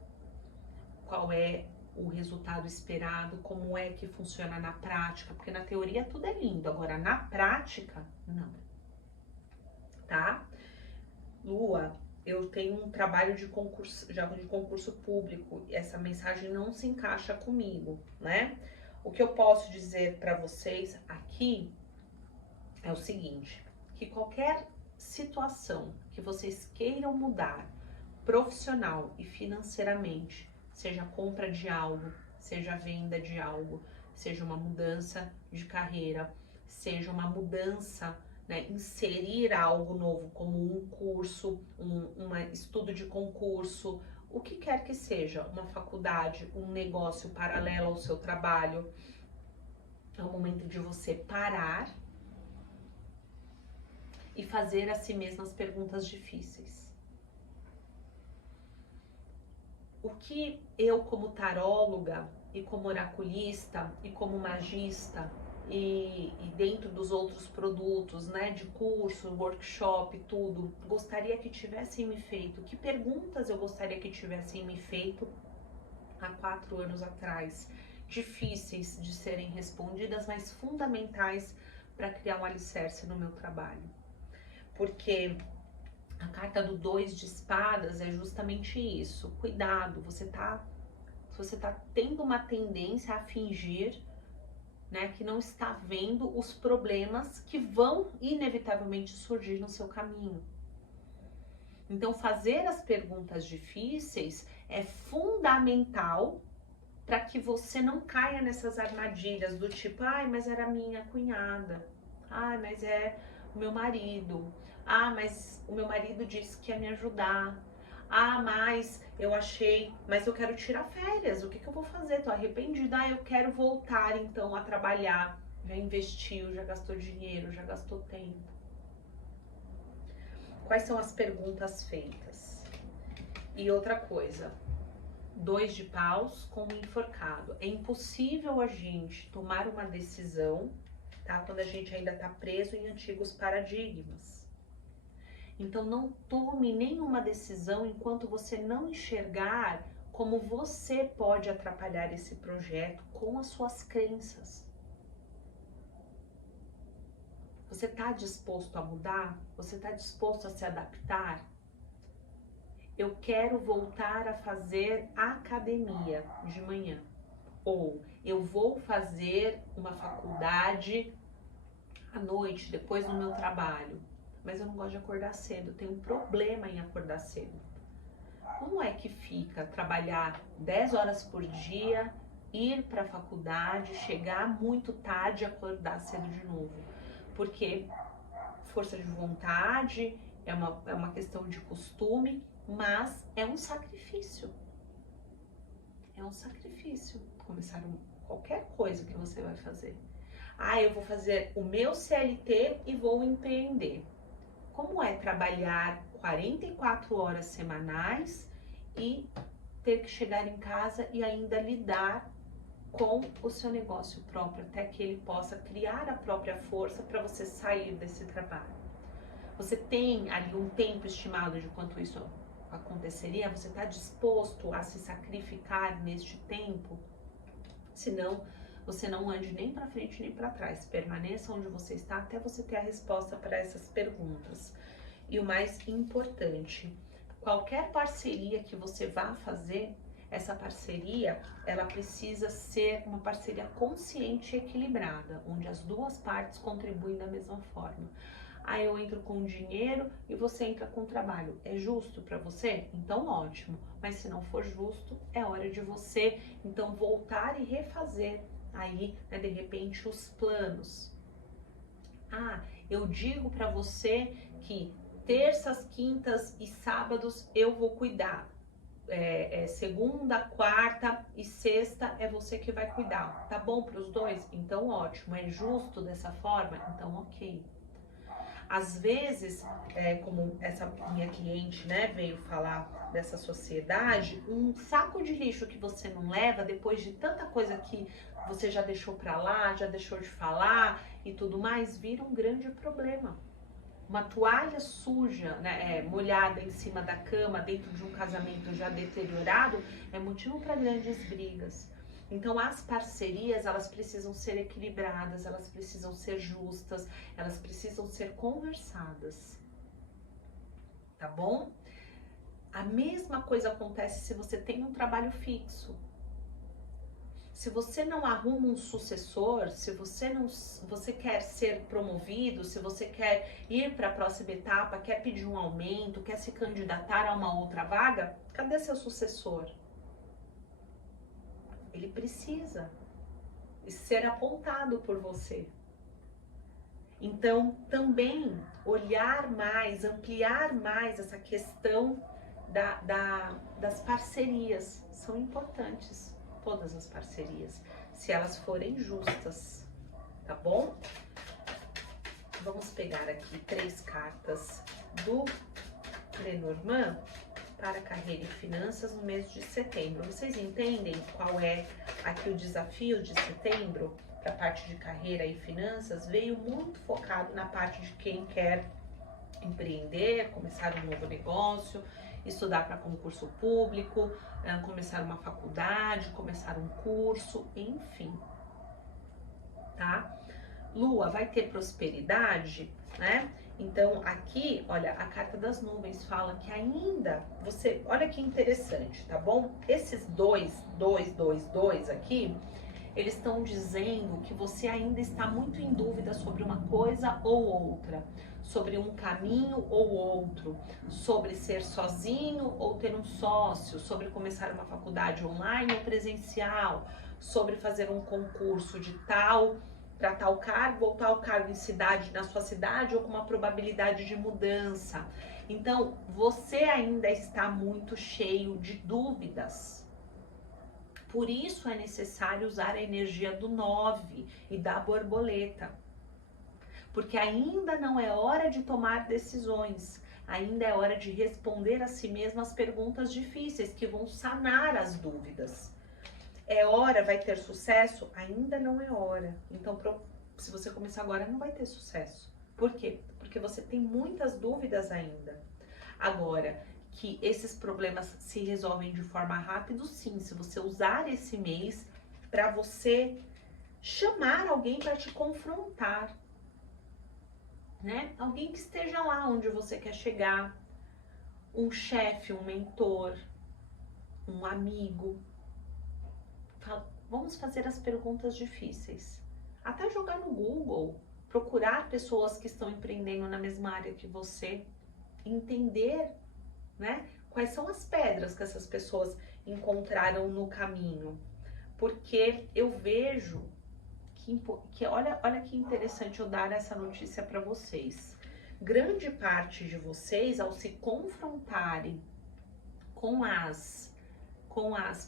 Qual é o resultado esperado, como é que funciona na prática, porque na teoria tudo é lindo, agora na prática, não. Tá? Lua, eu tenho um trabalho de concurso, já de concurso público, essa mensagem não se encaixa comigo, né? O que eu posso dizer para vocês aqui é o seguinte, que qualquer situação que vocês queiram mudar, profissional e financeiramente, seja compra de algo, seja venda de algo, seja uma mudança de carreira, seja uma mudança, né, inserir algo novo, como um curso, um estudo de concurso, o que quer que seja, uma faculdade, um negócio paralelo ao seu trabalho, é o momento de você parar e fazer a si mesmo as perguntas difíceis. O que eu, como taróloga e como oraculista e como magista e dentro dos outros produtos, né, de curso, workshop, tudo, gostaria que tivessem me feito? Que perguntas eu gostaria que tivessem me feito há 4 anos atrás? Difíceis de serem respondidas, mas fundamentais para criar um alicerce no meu trabalho. Porque a carta do 2 de espadas é justamente isso. Cuidado, você tá tendo uma tendência a fingir, né, que não está vendo os problemas que vão inevitavelmente surgir no seu caminho. Então, fazer as perguntas difíceis é fundamental para que você não caia nessas armadilhas do tipo, mas era minha cunhada, mas é o meu marido, mas o meu marido disse que ia me ajudar, mas eu achei, mas eu quero tirar férias, o que eu vou fazer? Tô arrependida, eu quero voltar então a trabalhar, já investiu, já gastou dinheiro, já gastou tempo. Quais são as perguntas feitas? E outra coisa, 2 de paus com um enforcado. É impossível a gente tomar uma decisão, tá? Quando a gente ainda tá preso em antigos paradigmas. Então não tome nenhuma decisão enquanto você não enxergar como você pode atrapalhar esse projeto com as suas crenças. Você tá disposto a mudar? Você tá disposto a se adaptar? Eu quero voltar a fazer academia de manhã. Ou eu vou fazer uma faculdade à noite, depois do meu trabalho. Mas eu não gosto de acordar cedo, tenho um problema em acordar cedo. Como é que fica trabalhar 10 horas por dia, ir para a faculdade, chegar muito tarde e acordar cedo de novo? Porque força de vontade é uma questão de costume, mas é um sacrifício. É um sacrifício começar qualquer coisa que você vai fazer. Eu vou fazer o meu CLT e vou empreender. Como é trabalhar 44 horas semanais e ter que chegar em casa e ainda lidar com o seu negócio próprio, até que ele possa criar a própria força para você sair desse trabalho? Você tem ali um tempo estimado de quanto isso aconteceria? Você está disposto a se sacrificar neste tempo? Senão, você não ande nem para frente nem para trás. Permaneça onde você está até você ter a resposta para essas perguntas. E o mais importante, qualquer parceria que você vá fazer, essa parceria, ela precisa ser uma parceria consciente e equilibrada, onde as duas partes contribuem da mesma forma. Aí eu entro com dinheiro e você entra com trabalho. É justo para você? Então ótimo. Mas se não for justo, é hora de você então voltar e refazer aí, né, de repente, os planos. Ah, eu digo para você que terças, quintas e sábados eu vou cuidar. Segunda, quarta e sexta é você que vai cuidar. Tá bom para os dois? Então ótimo. É justo dessa forma? Então ok. Às vezes, como essa minha cliente, né, veio falar dessa sociedade, um saco de lixo que você não leva, depois de tanta coisa que você já deixou pra lá, já deixou de falar e tudo mais, vira um grande problema. Uma toalha suja, né, molhada em cima da cama, dentro de um casamento já deteriorado, é motivo para grandes brigas. Então, as parcerias, elas precisam ser equilibradas, elas precisam ser justas, elas precisam ser conversadas, tá bom? A mesma coisa acontece se você tem um trabalho fixo. Se você não arruma um sucessor, se você quer ser promovido, se você quer ir para a próxima etapa, quer pedir um aumento, quer se candidatar a uma outra vaga, cadê seu sucessor? Ele precisa ser apontado por você. Então, também olhar mais, ampliar mais essa questão das parcerias. São importantes todas as parcerias, se elas forem justas, tá bom? Vamos pegar aqui 3 cartas do Lenormand para carreira e finanças no mês de setembro. Vocês entendem qual é aqui o desafio de setembro para a parte de carreira e finanças? Veio muito focado na parte de quem quer empreender, começar um novo negócio, estudar para concurso público, começar uma faculdade, começar um curso, enfim, tá? Lua vai ter prosperidade, né? Então, aqui, olha, a carta das nuvens fala que ainda você, olha que interessante, tá bom? Esses dois aqui, eles estão dizendo que você ainda está muito em dúvida sobre uma coisa ou outra, sobre um caminho ou outro, sobre ser sozinho ou ter um sócio, sobre começar uma faculdade online ou presencial, sobre fazer um concurso de tal para tal cargo ou tal cargo em cidade, na sua cidade, ou com uma probabilidade de mudança. Então, você ainda está muito cheio de dúvidas. Por isso é necessário usar a energia do 9 e da borboleta. Porque ainda não é hora de tomar decisões. Ainda é hora de responder a si mesmo as perguntas difíceis que vão sanar as dúvidas. É hora, vai ter sucesso? Ainda não é hora. Então, se você começar agora, não vai ter sucesso. Por quê? Porque você tem muitas dúvidas ainda. Agora, que esses problemas se resolvem de forma rápida, sim. Se você usar esse mês para você chamar alguém para te confrontar, né? Alguém que esteja lá onde você quer chegar. Um chefe, um mentor, um amigo. Vamos fazer as perguntas difíceis. Até jogar no Google, procurar pessoas que estão empreendendo na mesma área que você, entender, né, quais são as pedras que essas pessoas encontraram no caminho. Porque eu vejo que olha que interessante eu dar essa notícia para vocês. Grande parte de vocês, ao se confrontarem com as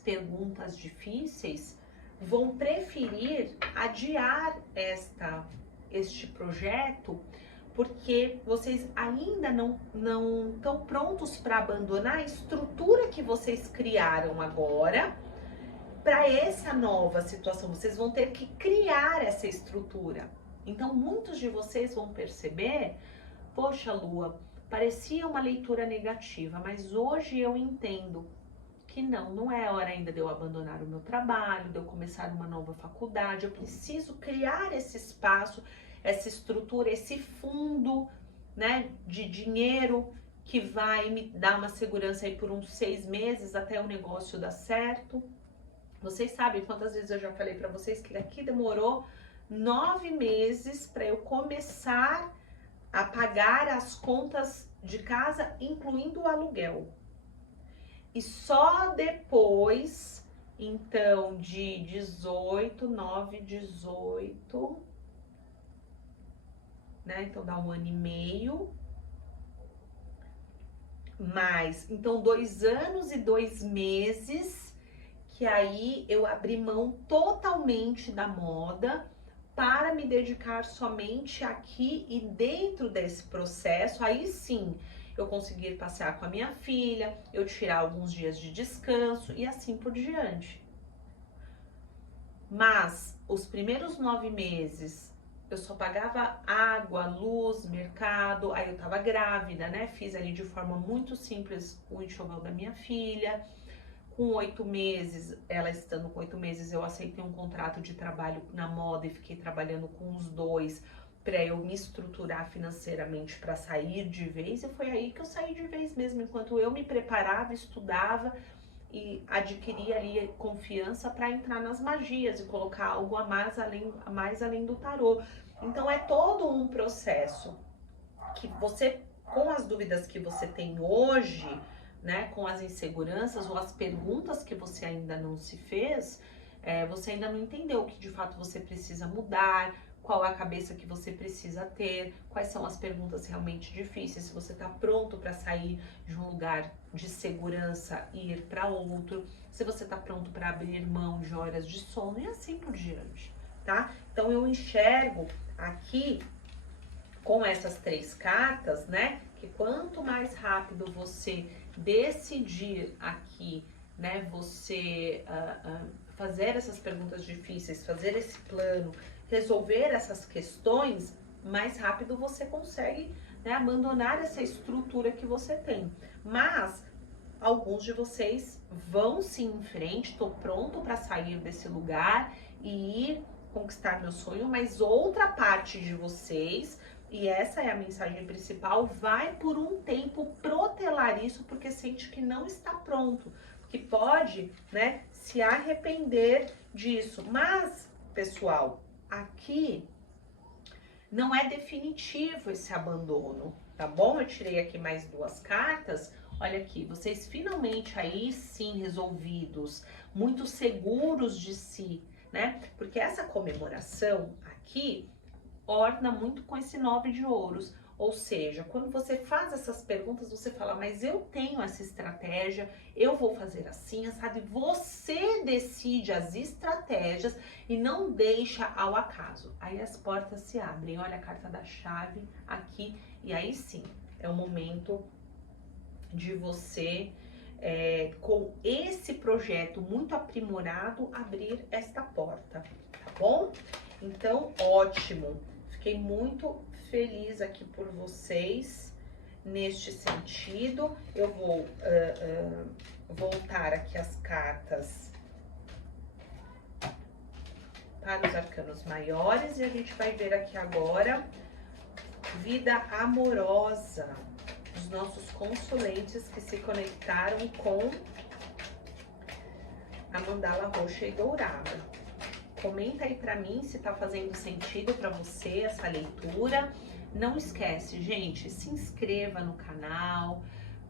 perguntas difíceis, vão preferir adiar este projeto, porque vocês ainda não estão prontos para abandonar a estrutura que vocês criaram agora para essa nova situação. Vocês vão ter que criar essa estrutura. Então, muitos de vocês vão perceber Poxa, Lua, parecia uma leitura negativa, mas hoje eu entendo que não é hora ainda de eu abandonar o meu trabalho, de eu começar uma nova faculdade. Eu preciso criar esse espaço, essa estrutura, esse fundo, né, de dinheiro que vai me dar uma segurança aí por uns 6 meses até o negócio dar certo. Vocês sabem quantas vezes eu já falei para vocês que aqui demorou 9 meses para eu começar a pagar as contas de casa, incluindo o aluguel. E só depois, então, de 18, 9, 18, né? Então dá 1 ano e meio. Mais, então 2 anos e 2 meses, que aí eu abri mão totalmente da moda para me dedicar somente aqui, e dentro desse processo, aí sim, eu conseguir passear com a minha filha, eu tirar alguns dias de descanso e assim por diante. Mas os primeiros 9 meses eu só pagava água, luz, mercado, aí eu tava grávida, né? Fiz ali de forma muito simples o enxoval da minha filha. Com 8 meses, ela estando com 8 meses, eu aceitei um contrato de trabalho na moda e fiquei trabalhando com os dois para eu me estruturar financeiramente para sair de vez. E foi aí que eu saí de vez mesmo, enquanto eu me preparava, estudava e adquiria ali confiança para entrar nas magias e colocar algo a mais além do tarô. Então é todo um processo que você, com as dúvidas que você tem hoje, né, com as inseguranças ou as perguntas que você ainda não se fez, você ainda não entendeu o que de fato você precisa mudar, qual é a cabeça que você precisa ter, quais são as perguntas realmente difíceis, se você está pronto para sair de um lugar de segurança e ir para outro, se você está pronto para abrir mão de horas de sono e assim por diante, tá? Então eu enxergo aqui com essas 3 cartas, né, que quanto mais rápido você decidir aqui, né, você fazer essas perguntas difíceis, fazer esse plano, resolver essas questões, mais rápido você consegue, né, abandonar essa estrutura que você tem. Mas alguns de vocês vão sim em frente, estou pronto para sair desse lugar e ir conquistar meu sonho, mas outra parte de vocês, e essa é a mensagem principal, vai por um tempo protelar isso porque sente que não está pronto, que pode, né, se arrepender disso. Mas, pessoal, aqui não é definitivo esse abandono, tá bom? Eu tirei aqui mais 2 cartas. Olha aqui, vocês finalmente aí sim resolvidos, muito seguros de si, né? Porque essa comemoração aqui orna muito com esse 9 de ouros. Ou seja, quando você faz essas perguntas, você fala, mas eu tenho essa estratégia, eu vou fazer assim, sabe? Você decide as estratégias e não deixa ao acaso. Aí as portas se abrem, olha a carta da chave aqui, e aí sim, é o momento de você, com esse projeto muito aprimorado, abrir esta porta, tá bom? Então, ótimo. Fiquei muito feliz aqui por vocês neste sentido. Eu vou voltar aqui as cartas para os arcanos maiores e a gente vai ver aqui agora vida amorosa, os nossos consulentes que se conectaram com a mandala roxa e dourada. Comenta aí pra mim se tá fazendo sentido pra você essa leitura. Não esquece, gente, se inscreva no canal,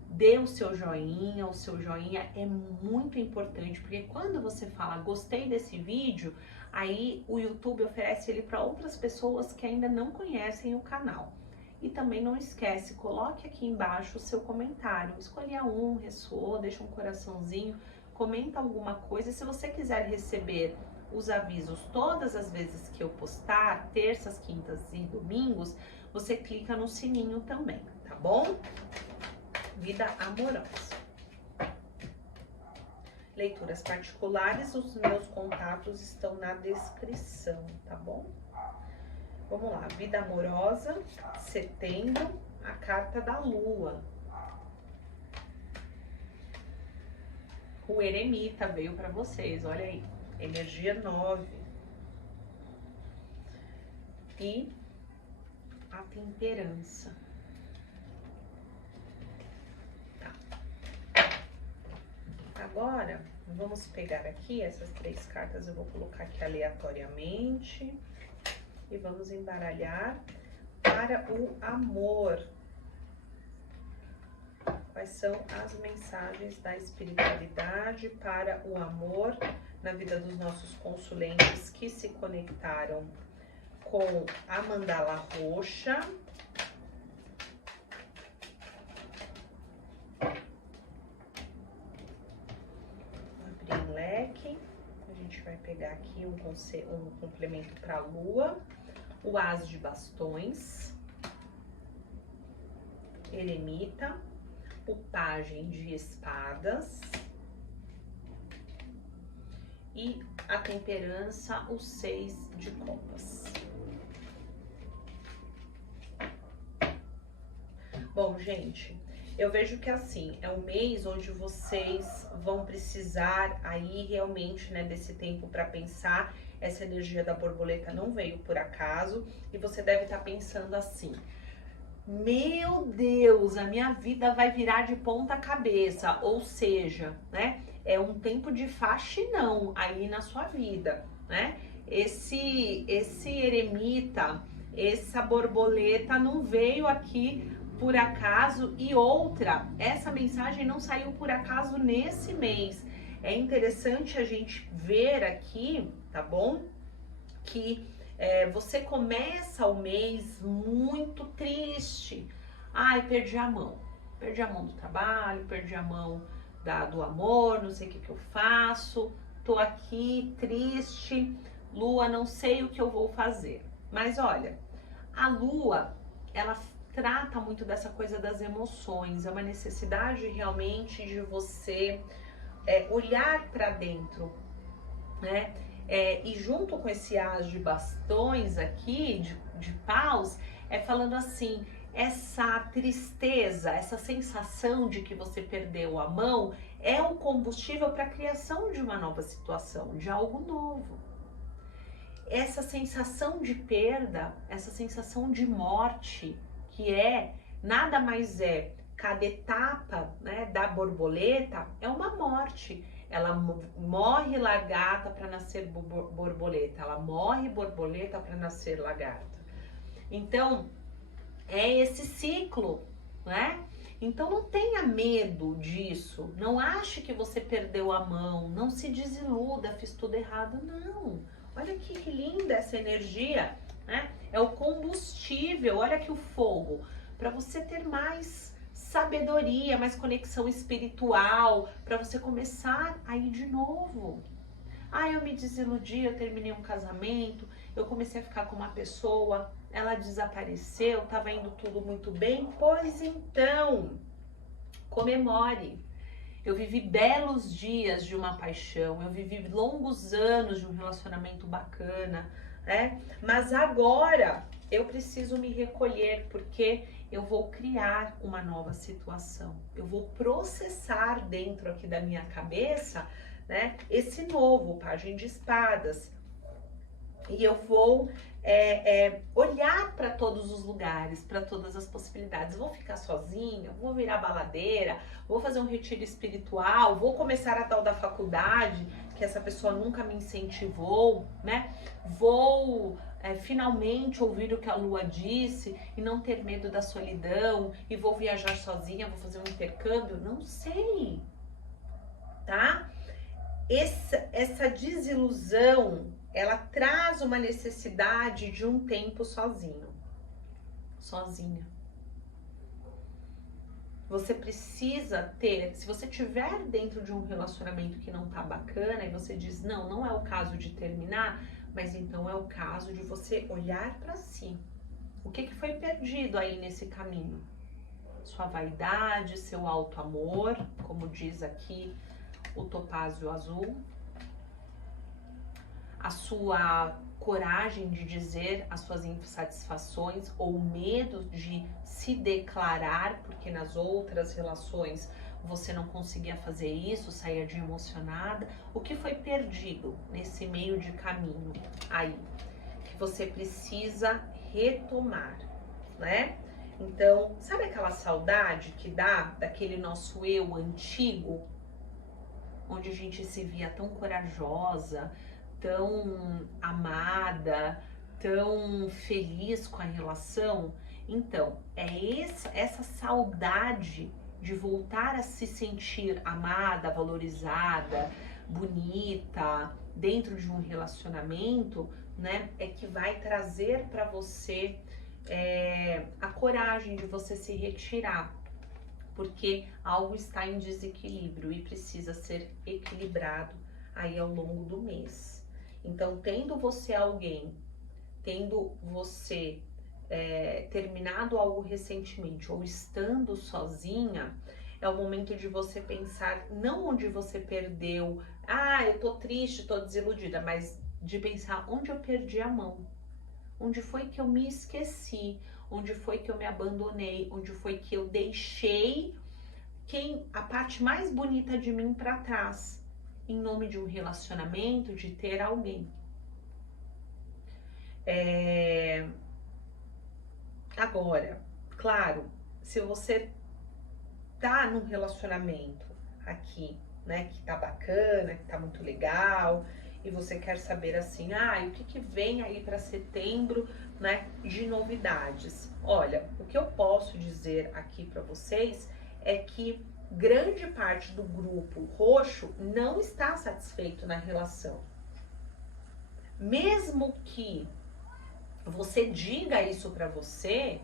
dê o seu joinha é muito importante, porque quando você fala gostei desse vídeo, aí o YouTube oferece ele para outras pessoas que ainda não conhecem o canal. E também não esquece, coloque aqui embaixo o seu comentário, escolha um, ressoou, deixa um coraçãozinho, comenta alguma coisa. Se você quiser receber os avisos todas as vezes que eu postar, terças, quintas e domingos, você clica no sininho também, tá bom? Vida amorosa. Leituras particulares, os meus contatos estão na descrição, tá bom? Vamos lá, vida amorosa, setembro, a carta da Lua. O Eremita veio para vocês, olha aí, energia 9. E a temperança. Tá. Agora, vamos pegar aqui essas 3 cartas, eu vou colocar aqui aleatoriamente. E vamos embaralhar para o amor. Quais são as mensagens da espiritualidade para o amor na vida dos nossos consulentes que se conectaram com a mandala roxa. Abrir um leque. A gente vai pegar aqui um complemento para a Lua. O As de Bastões. Eremita. O Pajem de Espadas e a Temperança, o 6 de Copas. Bom, gente, eu vejo que assim, é um mês onde vocês vão precisar aí realmente, né, desse tempo para pensar. Essa energia da borboleta não veio por acaso e você deve estar pensando assim: meu Deus, a minha vida vai virar de ponta cabeça, ou seja, né, é um tempo de faxinão aí na sua vida, né? Esse eremita, essa borboleta não veio aqui por acaso, e outra, essa mensagem não saiu por acaso nesse mês. É interessante a gente ver aqui, tá bom? Que você começa o mês muito triste. Ai, perdi a mão. Perdi a mão do trabalho, perdi a mão do amor, não sei o que eu faço. Tô aqui triste. Lua, não sei o que eu vou fazer. Mas olha, a Lua, ela trata muito dessa coisa das emoções. É uma necessidade realmente de você olhar para dentro, né? E junto com esse As de Bastões aqui, de paus, falando assim, essa tristeza, essa sensação de que você perdeu a mão é um combustível para a criação de uma nova situação, de algo novo. Essa sensação de perda, essa sensação de morte, que nada mais cada etapa, né, da borboleta é uma morte. Ela morre lagarta para nascer borboleta, ela morre borboleta para nascer lagarta. Então, é esse ciclo, né? Então não tenha medo disso, não ache que você perdeu a mão, não se desiluda, fiz tudo errado, não. Olha aqui que linda essa energia, né? É o combustível, olha aqui o fogo, para você ter mais sabedoria, mais conexão espiritual, para você começar a ir de novo. Ah, eu me desiludi, eu terminei um casamento, eu comecei a ficar com uma pessoa, ela desapareceu, estava indo tudo muito bem. Pois então, comemore. Eu vivi belos dias de uma paixão, eu vivi longos anos de um relacionamento bacana, né? Mas agora eu preciso me recolher, porque eu vou criar uma nova situação. Eu vou processar dentro aqui da minha cabeça, né, esse novo Pajem de Espadas. E eu vou olhar para todos os lugares, para todas as possibilidades. Vou ficar sozinha, vou virar baladeira, vou fazer um retiro espiritual, vou começar a tal da faculdade, que essa pessoa nunca me incentivou, né? Vou finalmente ouvir o que a Lua disse e não ter medo da solidão, e vou viajar sozinha, vou fazer um intercâmbio, não sei, tá? Essa desilusão, ela traz uma necessidade de um tempo sozinho, sozinha. Você precisa ter, se você estiver dentro de um relacionamento que não tá bacana e você diz, não, não é o caso de terminar, mas então é o caso de você olhar para si. O que foi perdido aí nesse caminho? Sua vaidade, seu alto amor, como diz aqui o topázio azul, a sua coragem de dizer as suas insatisfações ou medo de se declarar, porque nas outras relações você não conseguia fazer isso, saía de emocionada. O que foi perdido nesse meio de caminho aí, que você precisa retomar, né? Então, sabe aquela saudade que dá daquele nosso eu antigo, onde a gente se via tão corajosa, tão amada, tão feliz com a relação? Então, é essa saudade de voltar a se sentir amada, valorizada, bonita, dentro de um relacionamento, né? É que vai trazer para você a coragem de você se retirar, porque algo está em desequilíbrio e precisa ser equilibrado aí ao longo do mês. Então, tendo você terminado algo recentemente ou estando sozinha, é o momento de você pensar não onde você perdeu, eu tô triste, tô desiludida, mas de pensar onde eu perdi a mão. Onde foi que eu me esqueci? Onde foi que eu me abandonei? Onde foi que eu deixei a parte mais bonita de mim para trás? Em nome de um relacionamento, de ter alguém. Agora, claro, se você tá num relacionamento aqui, né, que tá bacana, que tá muito legal, e você quer saber assim, o que vem aí para setembro, né, de novidades? Olha, o que eu posso dizer aqui para vocês é que grande parte do grupo roxo não está satisfeito na relação. Mesmo que você diga isso para você,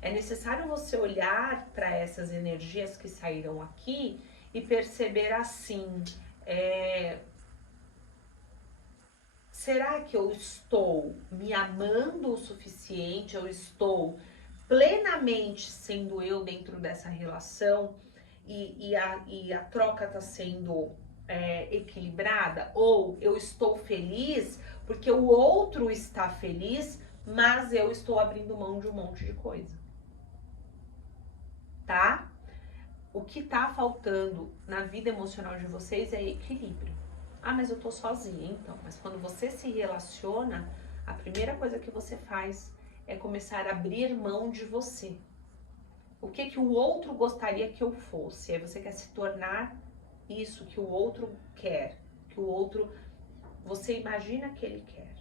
é necessário você olhar para essas energias que saíram aqui e perceber assim, será que eu estou me amando o suficiente? Eu estou plenamente sendo eu dentro dessa relação e a troca está sendo equilibrada? Ou eu estou feliz porque o outro está feliz, mas eu estou abrindo mão de um monte de coisa? Tá? O que tá faltando na vida emocional de vocês é equilíbrio. Mas eu tô sozinha, então. Mas quando você se relaciona, a primeira coisa que você faz é começar a abrir mão de você. O que o outro gostaria que eu fosse? Aí você quer se tornar isso que o outro quer, que o outro, você imagina que ele quer.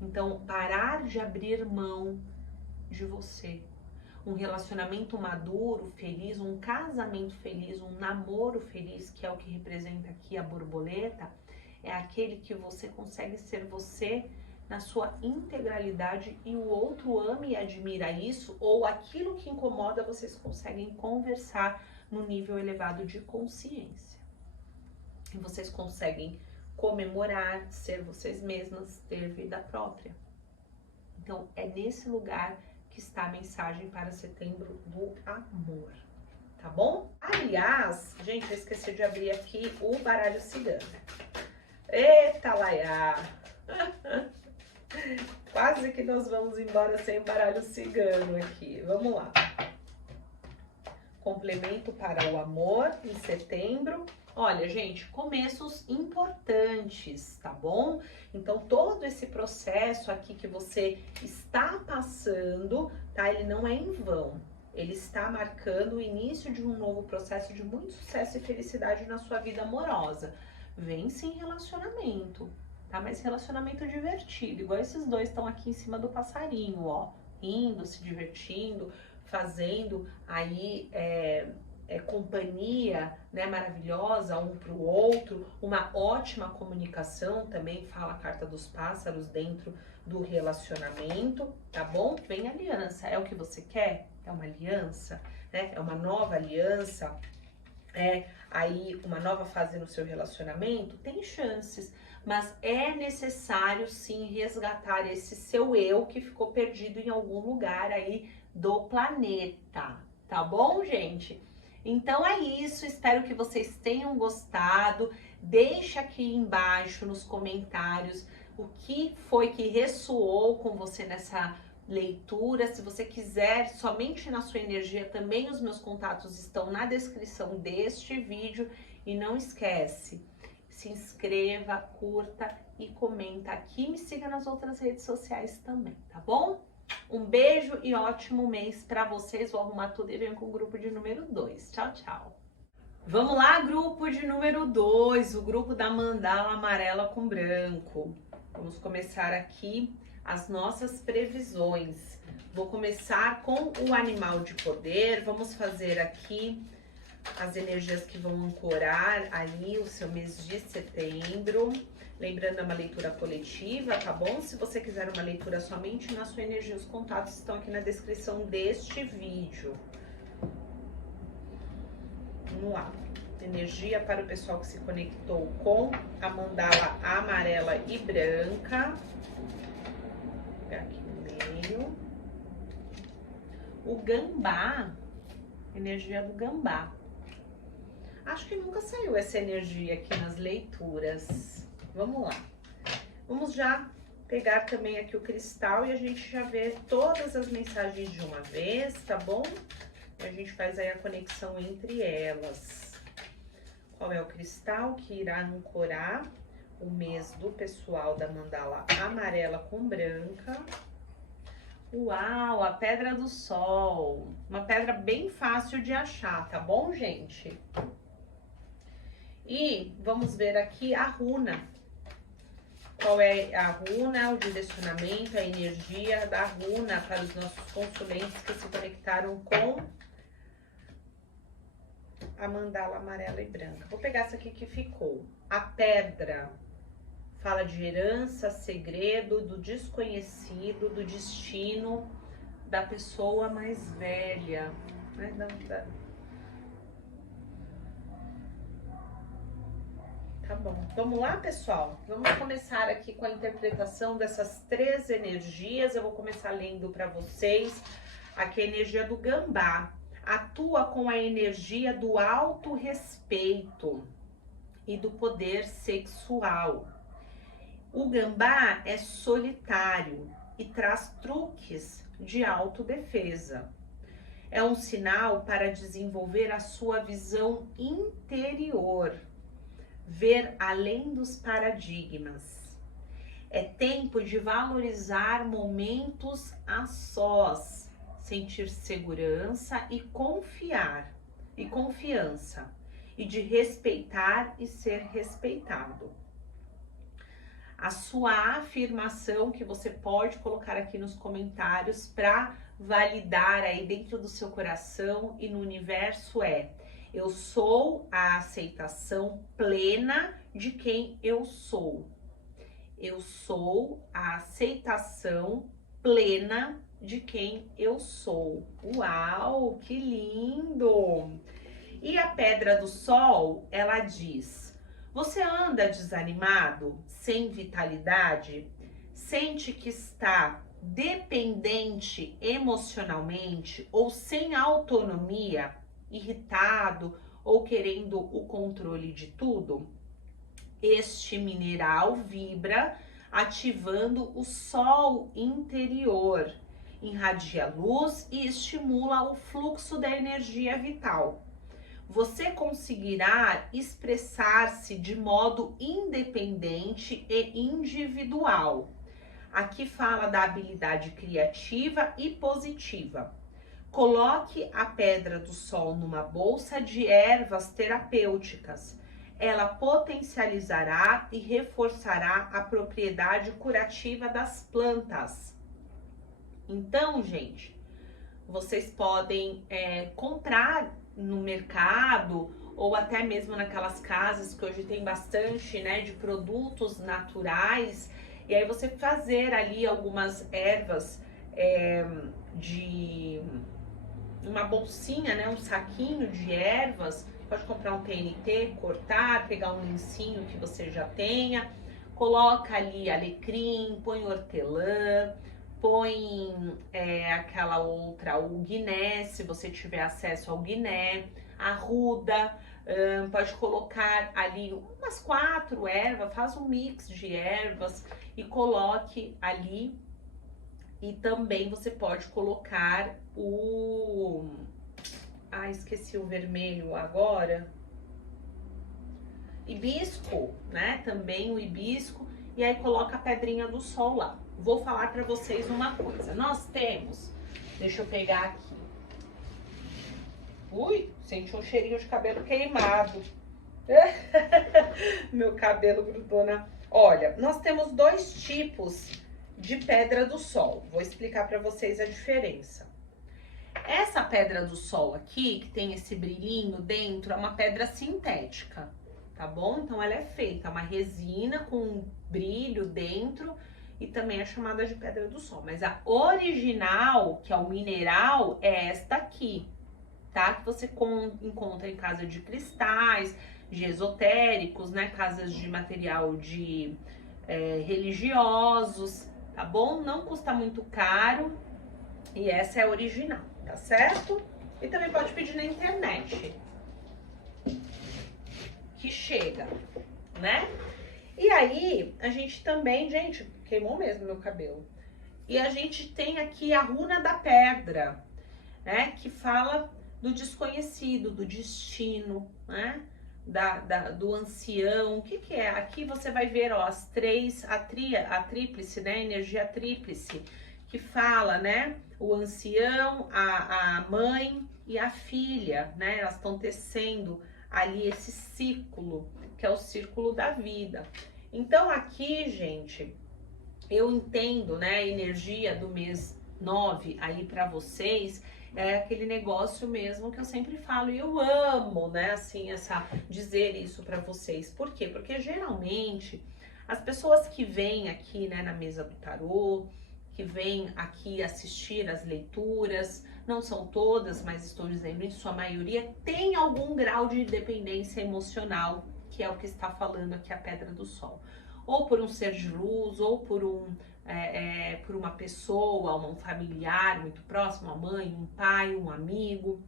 Então, parar de abrir mão de você. Um relacionamento maduro, feliz, um casamento feliz, um namoro feliz, que é o que representa aqui a borboleta, é aquele que você consegue ser você na sua integralidade e o outro ama e admira isso, ou aquilo que incomoda, vocês conseguem conversar no nível elevado de consciência. E vocês conseguem comemorar, ser vocês mesmas, ter vida própria. Então, é nesse lugar que está a mensagem para setembro do amor, tá bom? Aliás, gente, eu esqueci de abrir aqui o baralho cigano. Eita, Laia! Quase que nós vamos embora sem o baralho cigano aqui. Vamos lá. Complemento para o amor em setembro. Olha, gente, começos importantes, tá bom? Então, todo esse processo aqui que você está passando, tá? Ele não é em vão. Ele está marcando o início de um novo processo de muito sucesso e felicidade na sua vida amorosa. Vem sim relacionamento, tá? Mas relacionamento divertido, igual esses dois estão aqui em cima do passarinho, ó. Rindo, se divertindo, fazendo aí companhia, né, maravilhosa um para o outro, uma ótima comunicação, também fala a carta dos pássaros dentro do relacionamento, tá bom? Vem aliança, é o que você quer? É uma aliança, né? É uma nova aliança, aí uma nova fase no seu relacionamento? Tem chances, mas é necessário sim resgatar esse seu eu que ficou perdido em algum lugar aí do planeta, tá bom, gente? Então é isso, espero que vocês tenham gostado. Deixa aqui embaixo nos comentários o que foi que ressoou com você nessa leitura. Se você quiser somente na sua energia, também os meus contatos estão na descrição deste vídeo. E não esquece, se inscreva, curta e comenta aqui. Me siga nas outras redes sociais também, tá bom? Um beijo e ótimo mês para vocês. Vou arrumar tudo e venho com o grupo de número 2. Tchau, tchau. Vamos lá, grupo de número 2, o grupo da mandala amarela com branco. Vamos começar aqui as nossas previsões. Vou começar com o animal de poder. Vamos fazer aqui as energias que vão ancorar aí o seu mês de setembro. Lembrando, é uma leitura coletiva, tá bom? Se você quiser uma leitura somente na sua energia, os contatos estão aqui na descrição deste vídeo. Vamos lá. Energia para o pessoal que se conectou com a mandala amarela e branca. Vou pegar aqui no meio. O gambá. Energia do gambá. Acho que nunca saiu essa energia aqui nas leituras. Vamos lá. Vamos já pegar também aqui o cristal e a gente já vê todas as mensagens de uma vez, tá bom? E a gente faz aí a conexão entre elas. Qual é o cristal que irá ancorar o mês do pessoal da mandala amarela com branca? Uau, a pedra do sol. Uma pedra bem fácil de achar, tá bom, gente? E vamos ver aqui a runa. Qual é a runa, o direcionamento, a energia da runa para os nossos consulentes que se conectaram com a mandala amarela e branca. Vou pegar essa aqui que ficou. A pedra fala de herança, segredo, do desconhecido, do destino da pessoa mais velha, né? Tá bom, vamos lá, pessoal? Vamos começar aqui com a interpretação dessas 3 energias. Eu vou começar lendo para vocês aqui a energia do gambá. Atua com a energia do autorrespeito e do poder sexual. O gambá é solitário e traz truques de autodefesa. É um sinal para desenvolver a sua visão interior, ver além dos paradigmas. É tempo de valorizar momentos a sós, sentir segurança e confiança, e de respeitar e ser respeitado. A sua afirmação que você pode colocar aqui nos comentários para validar aí dentro do seu coração e no universo é: eu sou a aceitação plena de quem eu sou. Eu sou a aceitação plena de quem eu sou. Uau, que lindo! E a pedra do sol, ela diz: você anda desanimado, sem vitalidade? Sente que está dependente emocionalmente ou sem autonomia? Irritado ou querendo o controle de tudo? Este mineral vibra ativando o sol interior, irradia luz e estimula o fluxo da energia vital. Você conseguirá expressar-se de modo independente e individual. Aqui fala da habilidade criativa e positiva. Coloque a pedra do sol numa bolsa de ervas terapêuticas. Ela potencializará e reforçará a propriedade curativa das plantas. Então, gente, vocês podem comprar no mercado ou até mesmo naquelas casas que hoje tem bastante, né, de produtos naturais. E aí você fazer ali algumas ervas de uma bolsinha, né, um saquinho de ervas, pode comprar um TNT, cortar, pegar um lencinho que você já tenha, coloca ali alecrim, põe hortelã, põe aquela outra, o guiné, se você tiver acesso ao guiné, arruda, Pode colocar ali umas 4 ervas, faz um mix de ervas e coloque ali. E também você pode colocar o... esqueci o vermelho agora. Hibisco, né? Também o hibisco. E aí coloca a pedrinha do sol lá. Vou falar pra vocês uma coisa. Nós temos... Deixa eu pegar aqui. Ui, senti um cheirinho de cabelo queimado. Meu cabelo grudou na... Olha, nós temos 2 tipos de pedra do sol. Vou explicar para vocês a diferença. Essa pedra do sol aqui, que tem esse brilhinho dentro, é uma pedra sintética, tá bom? Então ela é feita, uma resina com um brilho dentro e também é chamada de pedra do sol. Mas a original, que é o mineral, é esta aqui, tá? Que você encontra em casa de cristais, de esotéricos, né? Casas de material de religiosos, tá bom? Não custa muito caro e essa é a original, tá certo? E também pode pedir na internet, que chega, né? E aí, a gente também, gente, queimou mesmo meu cabelo. E a gente tem aqui a runa da pedra, né? Que fala do desconhecido, do destino, né? Do ancião. O que que é? Aqui você vai ver, ó, as 3, a tríplice, né? Energia tríplice, que fala, né? O ancião, a mãe e a filha, né? Elas estão tecendo ali esse ciclo, que é o círculo da vida. Então aqui, gente, eu entendo, né? A energia do mês 9 aí para vocês é aquele negócio mesmo que eu sempre falo e eu amo, né, assim, dizer isso para vocês. Por quê? Porque geralmente as pessoas que vêm aqui, né, na mesa do tarô, que vêm aqui assistir as leituras, não são todas, mas estou dizendo em sua maioria, tem algum grau de dependência emocional, que é o que está falando aqui a Pedra do Sol. Ou por um ser de luz, ou por uma pessoa, um familiar muito próximo, uma mãe, um pai, um amigo.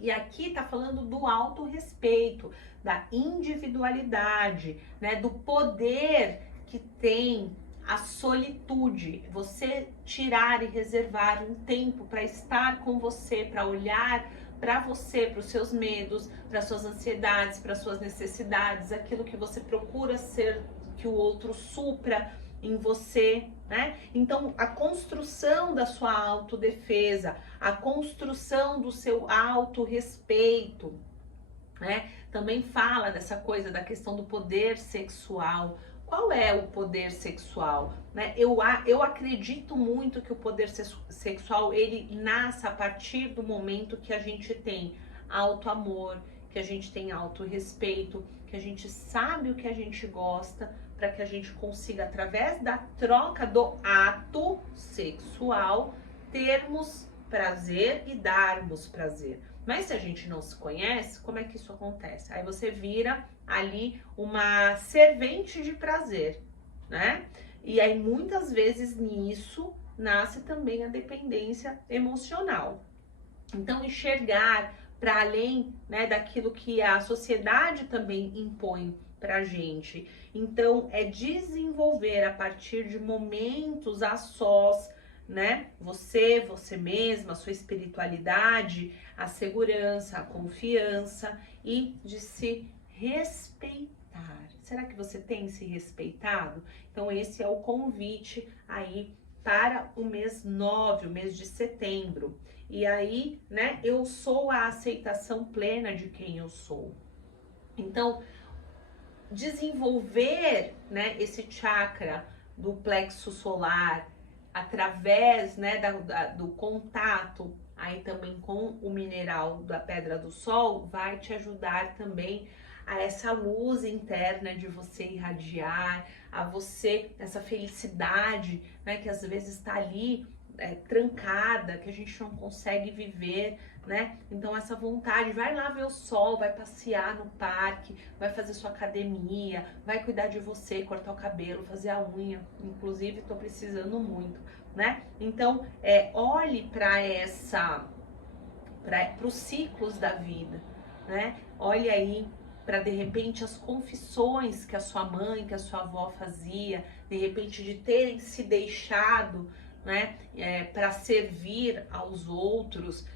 E aqui tá falando do autorrespeito, da individualidade, né, do poder que tem a solitude, você tirar e reservar um tempo para estar com você, para olhar para você, para os seus medos, para suas ansiedades, para suas necessidades, aquilo que você procura ser, que o outro supra em você, né? Então, a construção da sua autodefesa, a construção do seu autorrespeito, né? Também fala dessa coisa da questão do poder sexual. Qual é o poder sexual? Né? Eu acredito muito que o poder sexual, ele nasce a partir do momento que a gente tem auto-amor, que a gente tem auto-respeito, que a gente sabe o que a gente gosta, para que a gente consiga, através da troca do ato sexual, termos prazer e darmos prazer. Mas se a gente não se conhece, como é que isso acontece? Aí você vira ali uma servente de prazer, né? E aí muitas vezes nisso nasce também a dependência emocional. Então enxergar para além, né, daquilo que a sociedade também impõe pra gente. Então é desenvolver a partir de momentos a sós, né? Você mesma, a sua espiritualidade, a segurança, a confiança e de se respeitar. Será que você tem se respeitado? Então esse é o convite aí para o mês 9, o mês de setembro. E aí, né, eu sou a aceitação plena de quem eu sou. Então, desenvolver, né, esse chakra do plexo solar através, né, do contato aí também com o mineral da Pedra do Sol vai te ajudar também a essa luz interna de você irradiar, a você, essa felicidade, né, que às vezes está ali trancada, que a gente não consegue viver, né? Então essa vontade, vai lá ver o sol, vai passear no parque, vai fazer sua academia, vai cuidar de você, cortar o cabelo, fazer a unha, inclusive tô precisando muito, né? Então olhe para os ciclos da vida, né? Olha aí para de repente as confissões que a sua mãe, que a sua avó fazia, de repente de terem se deixado, né, para servir aos outros,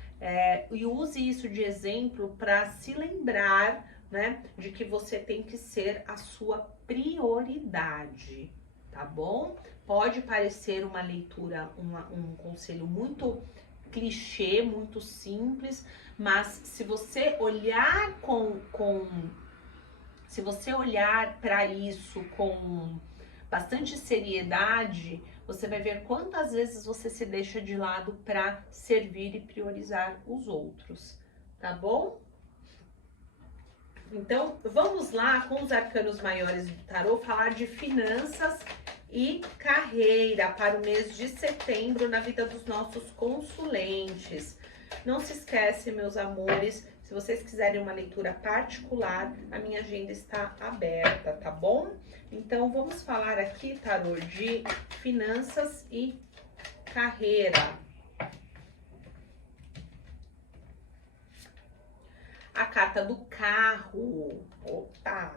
e use isso de exemplo para se lembrar, né, de que você tem que ser a sua prioridade, tá bom? Pode parecer uma leitura, um conselho muito clichê, muito simples, mas se você olhar se você olhar para isso com bastante seriedade, você vai ver quantas vezes você se deixa de lado para servir e priorizar os outros, tá bom? Então, vamos lá com os arcanos maiores do tarô falar de finanças e carreira para o mês de setembro na vida dos nossos consulentes. Não se esquece, meus amores, se vocês quiserem uma leitura particular, a minha agenda está aberta, tá bom? Então, vamos falar aqui, tarô, de finanças e carreira. A carta do carro. Opa!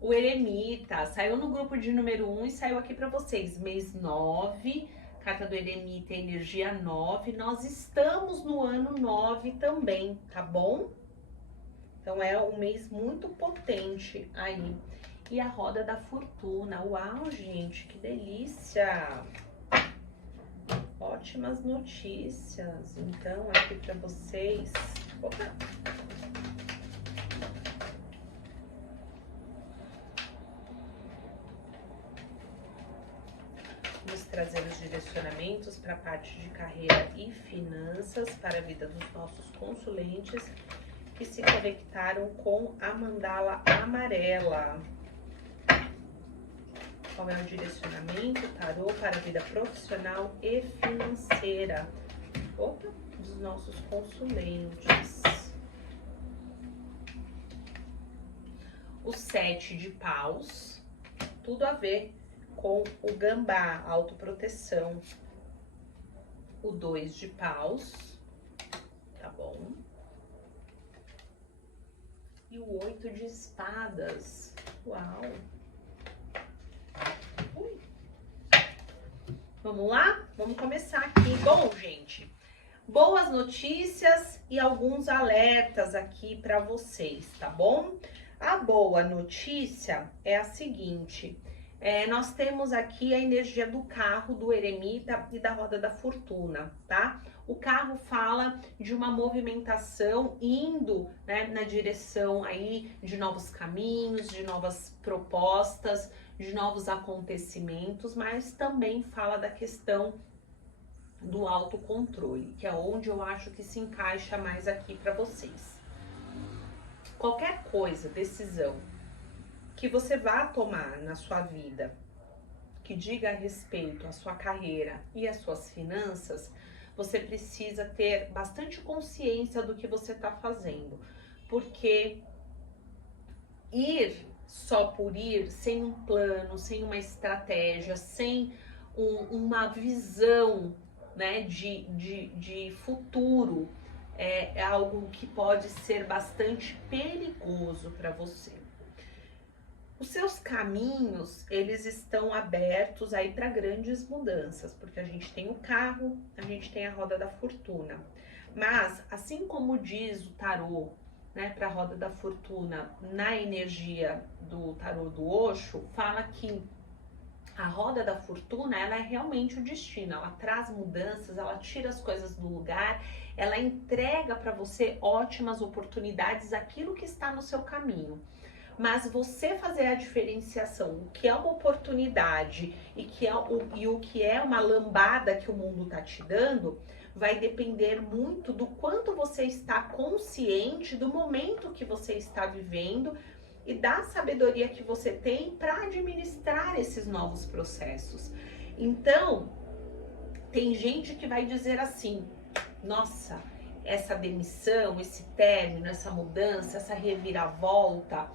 O eremita saiu no grupo de número 1 e saiu aqui para vocês. Mês 9, carta do eremita, energia 9. Nós estamos no ano 9 também, tá bom? Então é um mês muito potente aí. E a roda da fortuna. Uau, gente, que delícia! Ótimas notícias. Então, aqui para vocês. Opa! Vamos trazer os direcionamentos para a parte de carreira e finanças para a vida dos nossos consulentes que se conectaram com a mandala amarela. Qual é o direcionamento, tarô, para a vida profissional e financeira? Opa, dos nossos consulentes. O 7 de paus, tudo a ver com o gambá, autoproteção. O 2 de paus, tá bom? E o 8 de espadas, uau! Ui. Vamos lá? Vamos começar aqui. Bom, gente, boas notícias e alguns alertas aqui para vocês, tá bom? A boa notícia é a seguinte: nós temos aqui a energia do carro, do eremita e da roda da fortuna, tá? O carro fala de uma movimentação indo, né, na direção aí de novos caminhos, de novas propostas, de novos acontecimentos, mas também fala da questão do autocontrole, que é onde eu acho que se encaixa mais aqui para vocês. Qualquer coisa, decisão que você vá tomar na sua vida, que diga a respeito à sua carreira e às suas finanças, você precisa ter bastante consciência do que você está fazendo, porque ir só por ir, sem um plano, sem uma estratégia, sem uma visão, né, de futuro, é algo que pode ser bastante perigoso para você. Os seus caminhos, eles estão abertos aí para grandes mudanças, porque a gente tem o carro, a gente tem a roda da fortuna. Mas, assim como diz o tarô, né, para a roda da fortuna, na energia do tarô do Osho, fala que a roda da fortuna, ela é realmente o destino, ela traz mudanças, ela tira as coisas do lugar, ela entrega para você ótimas oportunidades, aquilo que está no seu caminho. Mas você fazer a diferenciação, o que é uma oportunidade e o que é uma lambada que o mundo está te dando, vai depender muito do quanto você está consciente do momento que você está vivendo e da sabedoria que você tem para administrar esses novos processos. Então, tem gente que vai dizer assim: nossa, essa demissão, esse término, essa mudança, essa reviravolta,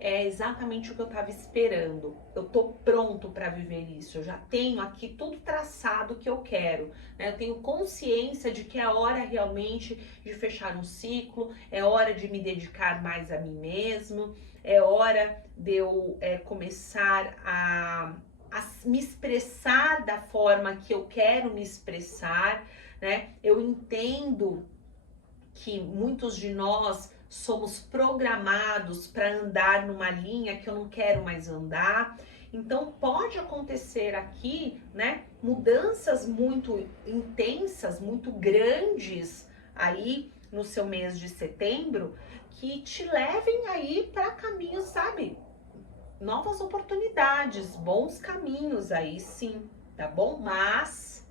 é exatamente o que eu estava esperando. Eu tô pronto para viver isso. Eu já tenho aqui tudo traçado que eu quero, né? Eu tenho consciência de que é hora realmente de fechar um ciclo, é hora de me dedicar mais a mim mesmo, é hora de eu começar a me expressar da forma que eu quero me expressar, né? Eu entendo que muitos de nós somos programados para andar numa linha que eu não quero mais andar. Então pode acontecer aqui, né, mudanças muito intensas, muito grandes aí no seu mês de setembro, que te levem aí para caminhos, sabe? Novas oportunidades, bons caminhos aí sim, tá bom? Mas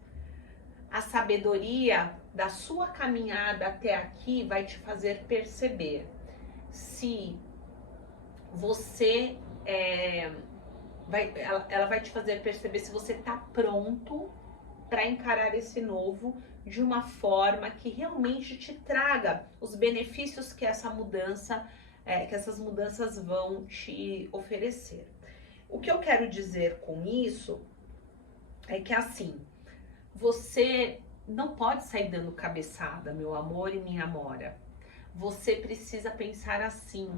a sabedoria da sua caminhada até aqui vai te fazer perceber se você ela vai te fazer perceber se você está pronto para encarar esse novo de uma forma que realmente te traga os benefícios que essa mudança, que essas mudanças vão te oferecer. O que eu quero dizer com isso é que assim, você não pode sair dando cabeçada, meu amor e minha amora. Você precisa pensar assim,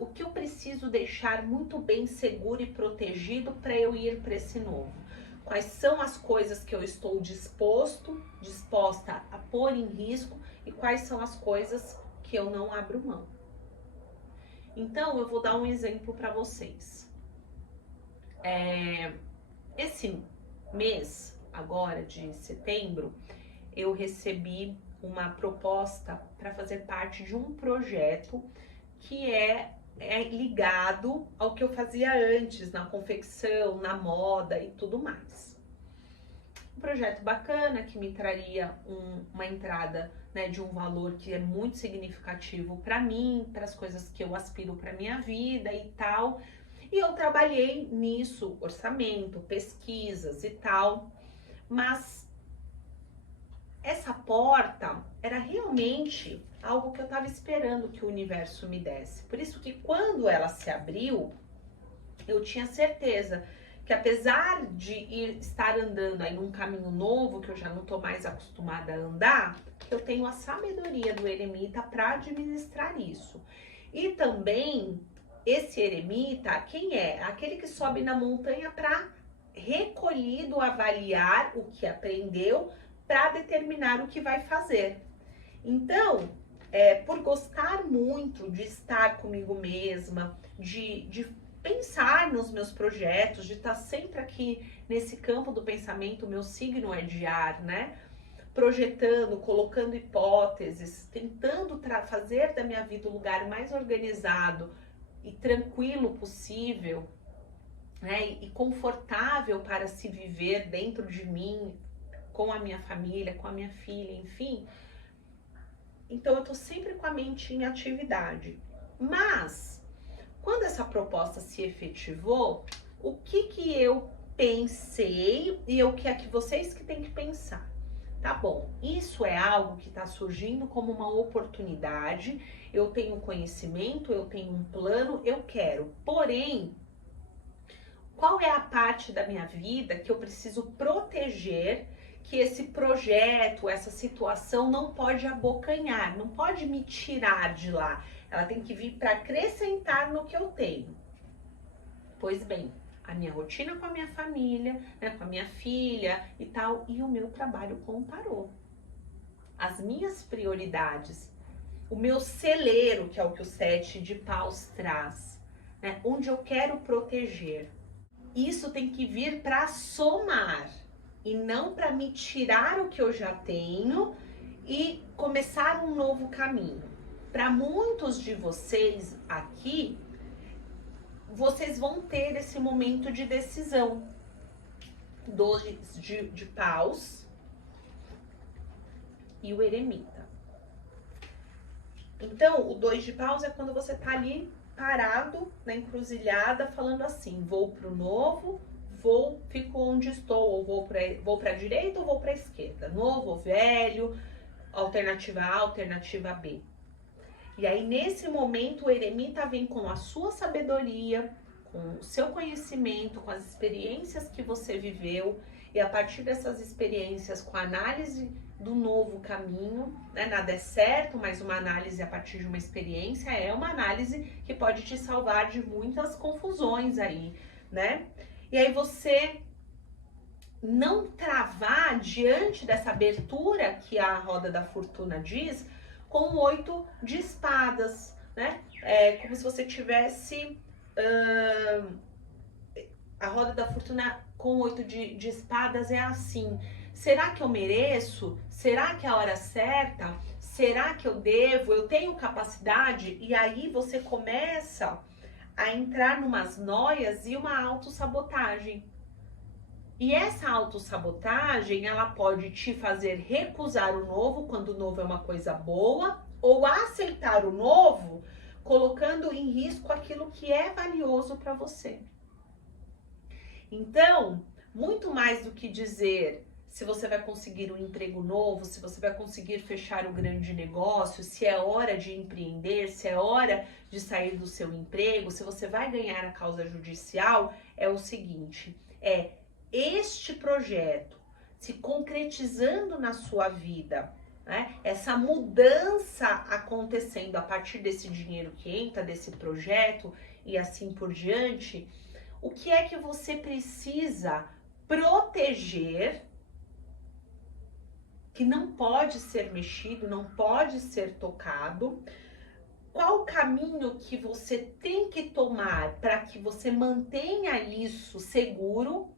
o que eu preciso deixar muito bem seguro e protegido para eu ir para esse novo? Quais são as coisas que eu estou disposta a pôr em risco e quais são as coisas que eu não abro mão? Então, eu vou dar um exemplo para vocês. Esse mês, agora de setembro, eu recebi uma proposta para fazer parte de um projeto que é ligado ao que eu fazia antes, na confecção, na moda e tudo mais. Um projeto bacana que me traria uma entrada, né, de um valor que é muito significativo para mim, para as coisas que eu aspiro para minha vida e tal. E eu trabalhei nisso, orçamento, pesquisas e tal, mas essa porta era realmente algo que eu estava esperando que o universo me desse. Por isso que quando ela se abriu, eu tinha certeza que apesar de estar andando aí num caminho novo, que eu já não estou mais acostumada a andar, eu tenho a sabedoria do eremita para administrar isso. E também esse eremita, quem é? Aquele que sobe na montanha para recolhido avaliar o que aprendeu para determinar o que vai fazer. Então, por gostar muito de estar comigo mesma, de pensar nos meus projetos, de estar sempre aqui nesse campo do pensamento, meu signo é de ar, né? Projetando, colocando hipóteses, tentando fazer da minha vida o lugar mais organizado e tranquilo possível, né? E confortável para se viver dentro de mim, com a minha família, com a minha filha, enfim. Então eu tô sempre com a mente em atividade. Mas, quando essa proposta se efetivou, o que eu pensei e o que é que vocês que têm que pensar? Tá bom, isso é algo que está surgindo como uma oportunidade, eu tenho conhecimento, eu tenho um plano, eu quero. Porém, qual é a parte da minha vida que eu preciso proteger, que esse projeto, essa situação não pode abocanhar, não pode me tirar de lá. Ela tem que vir para acrescentar no que eu tenho. Pois bem, a minha rotina com a minha família, né, com a minha filha e tal, e o meu trabalho com o tarô. As minhas prioridades, o meu celeiro, que é o que o 7 de paus traz, né, onde eu quero proteger. Isso tem que vir para somar e não para me tirar o que eu já tenho e começar um novo caminho. Para muitos de vocês aqui, vocês vão ter esse momento de decisão. 2 de paus e o eremita. Então, o 2 de paus é quando você tá ali parado na encruzilhada, falando assim: vou pro novo, fico onde estou, ou vou pra direita ou vou pra esquerda, novo ou velho, alternativa A, alternativa B. E aí, nesse momento, o eremita vem com a sua sabedoria, com o seu conhecimento, com as experiências que você viveu, e a partir dessas experiências, com a análise do novo caminho, né? Nada é certo, mas uma análise a partir de uma experiência é uma análise que pode te salvar de muitas confusões aí, né? E aí você não travar diante dessa abertura que a roda da fortuna diz, com o 8 de espadas, né? É como se você tivesse a roda da fortuna com o 8 de espadas é assim. Será que eu mereço? Será que é a hora certa? Será que eu devo? Eu tenho capacidade? E aí você começa a entrar numas noias e uma autossabotagem. E essa autossabotagem, ela pode te fazer recusar o novo quando o novo é uma coisa boa, ou aceitar o novo, colocando em risco aquilo que é valioso para você. Então, muito mais do que dizer se você vai conseguir um emprego novo, se você vai conseguir fechar o grande negócio, se é hora de empreender, se é hora de sair do seu emprego, se você vai ganhar a causa judicial, é o seguinte, este projeto se concretizando na sua vida, né? Essa mudança acontecendo a partir desse dinheiro que entra, desse projeto e assim por diante, o que é que você precisa proteger, que não pode ser mexido, não pode ser tocado? Qual o caminho que você tem que tomar para que você mantenha isso seguro?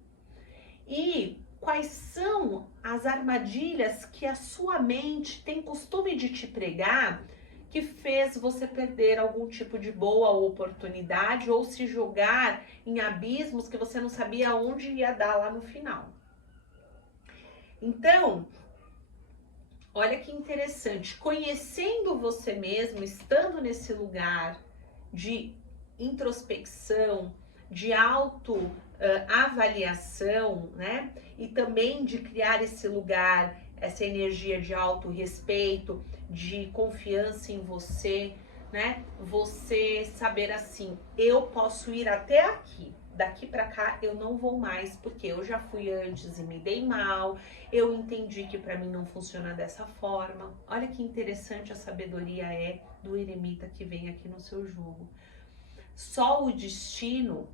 E quais são as armadilhas que a sua mente tem costume de te pregar, que fez você perder algum tipo de boa oportunidade ou se jogar em abismos que você não sabia onde ia dar lá no final? Então, olha que interessante, conhecendo você mesmo, estando nesse lugar de introspecção, de autoavaliação, né? E também de criar esse lugar, essa energia de autorrespeito, de confiança em você, né? Você saber assim, eu posso ir até aqui, daqui para cá eu não vou mais, porque eu já fui antes e me dei mal, eu entendi que para mim não funciona dessa forma. Olha que interessante a sabedoria é do eremita que vem aqui no seu jogo. Só o destino,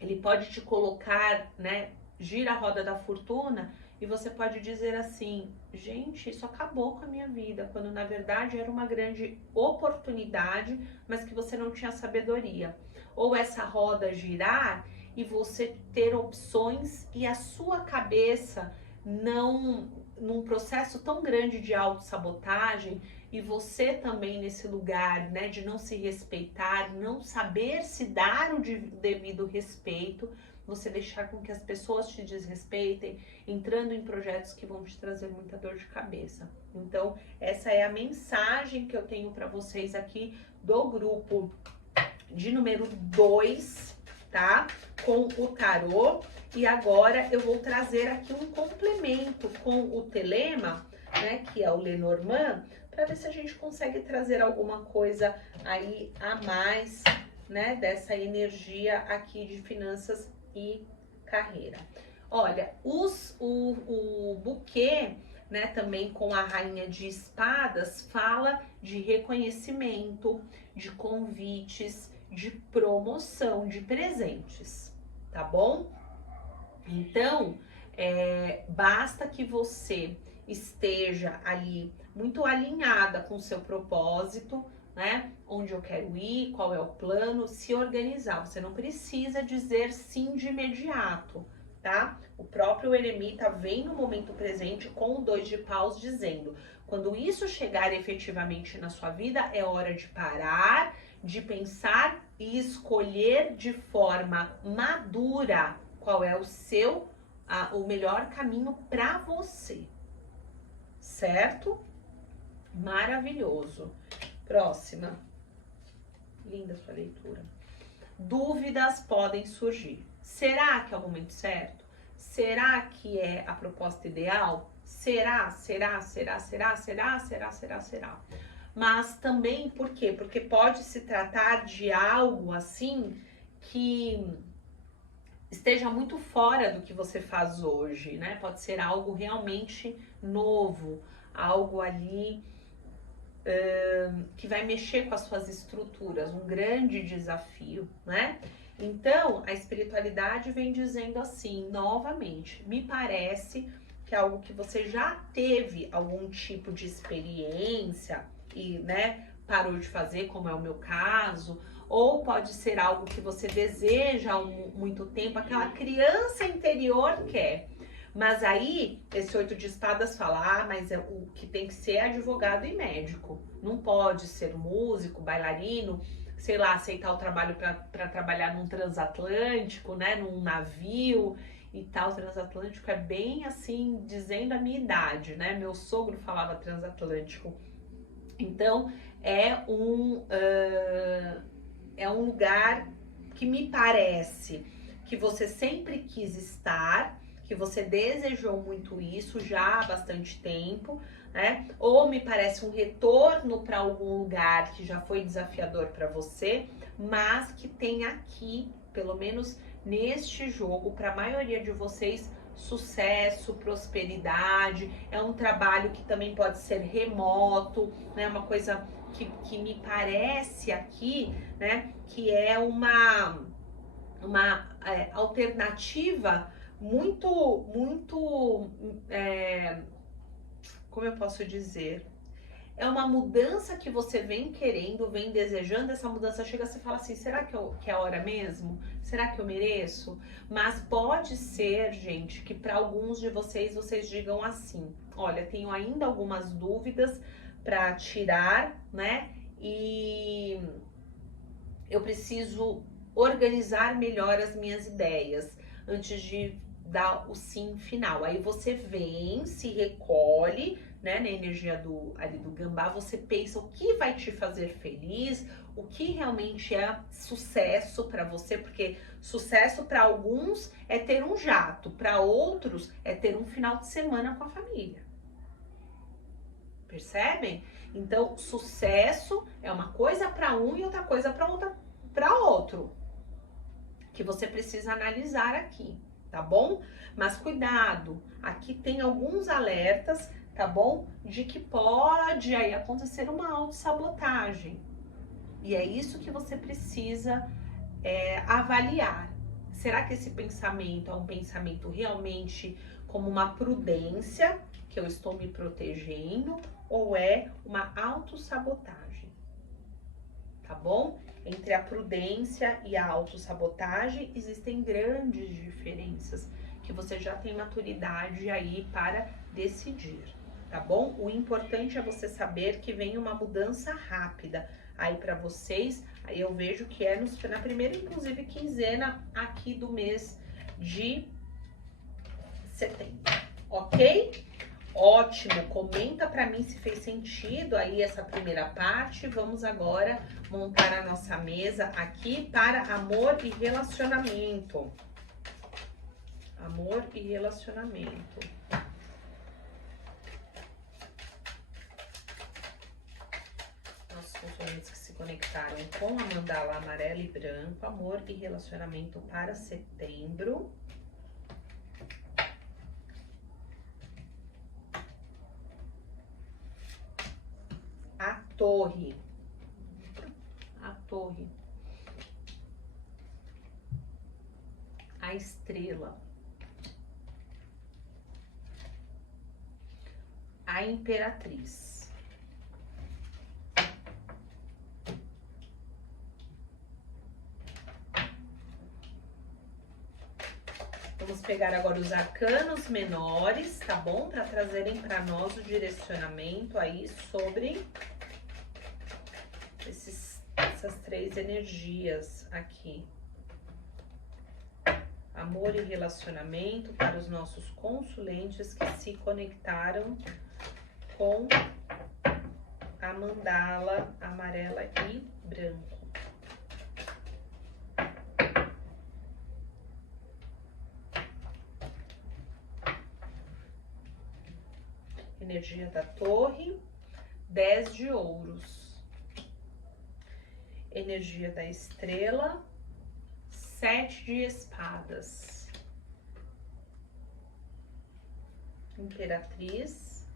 ele pode te colocar, né, gira a roda da fortuna e você pode dizer assim, gente, isso acabou com a minha vida, quando na verdade era uma grande oportunidade, mas que você não tinha sabedoria. Ou essa roda girar e você ter opções e a sua cabeça não, num processo tão grande de autossabotagem, e você também nesse lugar, né, de não se respeitar, não saber se dar o devido respeito, você deixar com que as pessoas te desrespeitem, entrando em projetos que vão te trazer muita dor de cabeça. Então, essa é a mensagem que eu tenho para vocês aqui do grupo de número 2, tá? Com o tarô. E agora eu vou trazer aqui um complemento com o telema, né, que é o Lenormand, para ver se a gente consegue trazer alguma coisa aí a mais, né, dessa energia aqui de finanças e carreira. Olha, o buquê, né, também com a rainha de espadas, fala de reconhecimento, de convites, de promoção, de presentes, tá bom? Então, basta que você esteja ali muito alinhada com o seu propósito, né? Onde eu quero ir, qual é o plano, se organizar. Você não precisa dizer sim de imediato, tá? O próprio eremita vem no momento presente com o 2 de paus dizendo, quando isso chegar efetivamente na sua vida, é hora de parar, de pensar e escolher de forma madura qual é o melhor caminho para você, certo? Maravilhoso. Próxima. Linda sua leitura. Dúvidas podem surgir. Será que é o momento certo? Será que é a proposta ideal? Será? mas também por quê? Porque pode se tratar de algo assim que esteja muito fora do que você faz hoje, né? Pode ser algo realmente novo, algo ali que vai mexer com as suas estruturas, um grande desafio, né? Então, a espiritualidade vem dizendo assim, novamente, me parece que é algo que você já teve algum tipo de experiência e, né, parou de fazer, como é o meu caso, ou pode ser algo que você deseja há muito tempo, aquela criança interior quer. Mas aí, esse 8 de espadas fala, mas o que tem que ser é advogado e médico. Não pode ser músico, bailarino, sei lá, aceitar o trabalho para trabalhar num transatlântico, né, num navio e tal. Transatlântico é bem assim, dizendo a minha idade, né? Meu sogro falava transatlântico. Então, é um lugar que me parece que você sempre quis estar, que você desejou muito isso já há bastante tempo, né? Ou me parece um retorno para algum lugar que já foi desafiador para você, mas que tem aqui, pelo menos neste jogo, para a maioria de vocês, sucesso, prosperidade. É um trabalho que também pode ser remoto, né? Uma coisa que me parece aqui, né? Que é uma alternativa muito, como eu posso dizer? É uma mudança que você vem querendo, vem desejando, essa mudança chega, você fala assim, será que é a hora mesmo? Será que eu mereço? Mas pode ser, gente, que para alguns de vocês digam assim, olha, tenho ainda algumas dúvidas para tirar, né? E eu preciso organizar melhor as minhas ideias antes de dar o sim final. Aí você vem, se recolhe, né, na energia ali do gambá, você pensa o que vai te fazer feliz, o que realmente é sucesso para você, porque sucesso para alguns é ter um jato, para outros é ter um final de semana com a família. Percebem? Então, sucesso é uma coisa para um e outra coisa para outro, que você precisa analisar aqui, tá bom? Mas cuidado, aqui tem alguns alertas, tá bom? De que pode aí acontecer uma autossabotagem. E é isso que você precisa avaliar. Será que esse pensamento é um pensamento realmente como uma prudência, que eu estou me protegendo, ou é uma autossabotagem? Tá bom? Entre a prudência e a autossabotagem existem grandes diferenças que você já tem maturidade aí para decidir, tá bom? O importante é você saber que vem uma mudança rápida aí para vocês. Aí eu vejo que é na primeira, inclusive, quinzena aqui do mês de setembro, ok? Ótimo, comenta para mim se fez sentido aí essa primeira parte. Vamos agora montar a nossa mesa aqui para amor e relacionamento. Amor e relacionamento. Nossos consulentes que se conectaram com a mandala amarela e branco, amor e relacionamento para setembro. A torre. A torre. A estrela. A imperatriz. Vamos pegar agora os arcanos menores, tá bom? Para trazerem para nós o direcionamento aí sobre essas três energias aqui. Amor e relacionamento para os nossos consulentes que se conectaram com a mandala amarela e branco. Energia da torre, 10 de ouros. Energia da estrela, 7 de espadas. Imperatriz,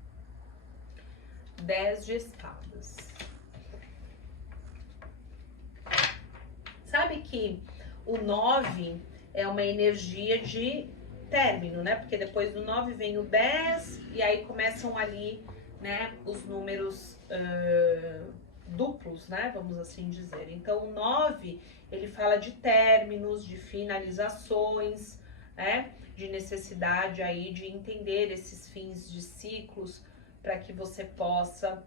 10 de espadas. Sabe que o 9 é uma energia de término, né? Porque depois do 9 vem o 10 e aí começam ali, né, os números duplos, né? Vamos assim dizer. Então o 9, ele fala de términos, de finalizações, né? De necessidade aí de entender esses fins de ciclos para que você possa,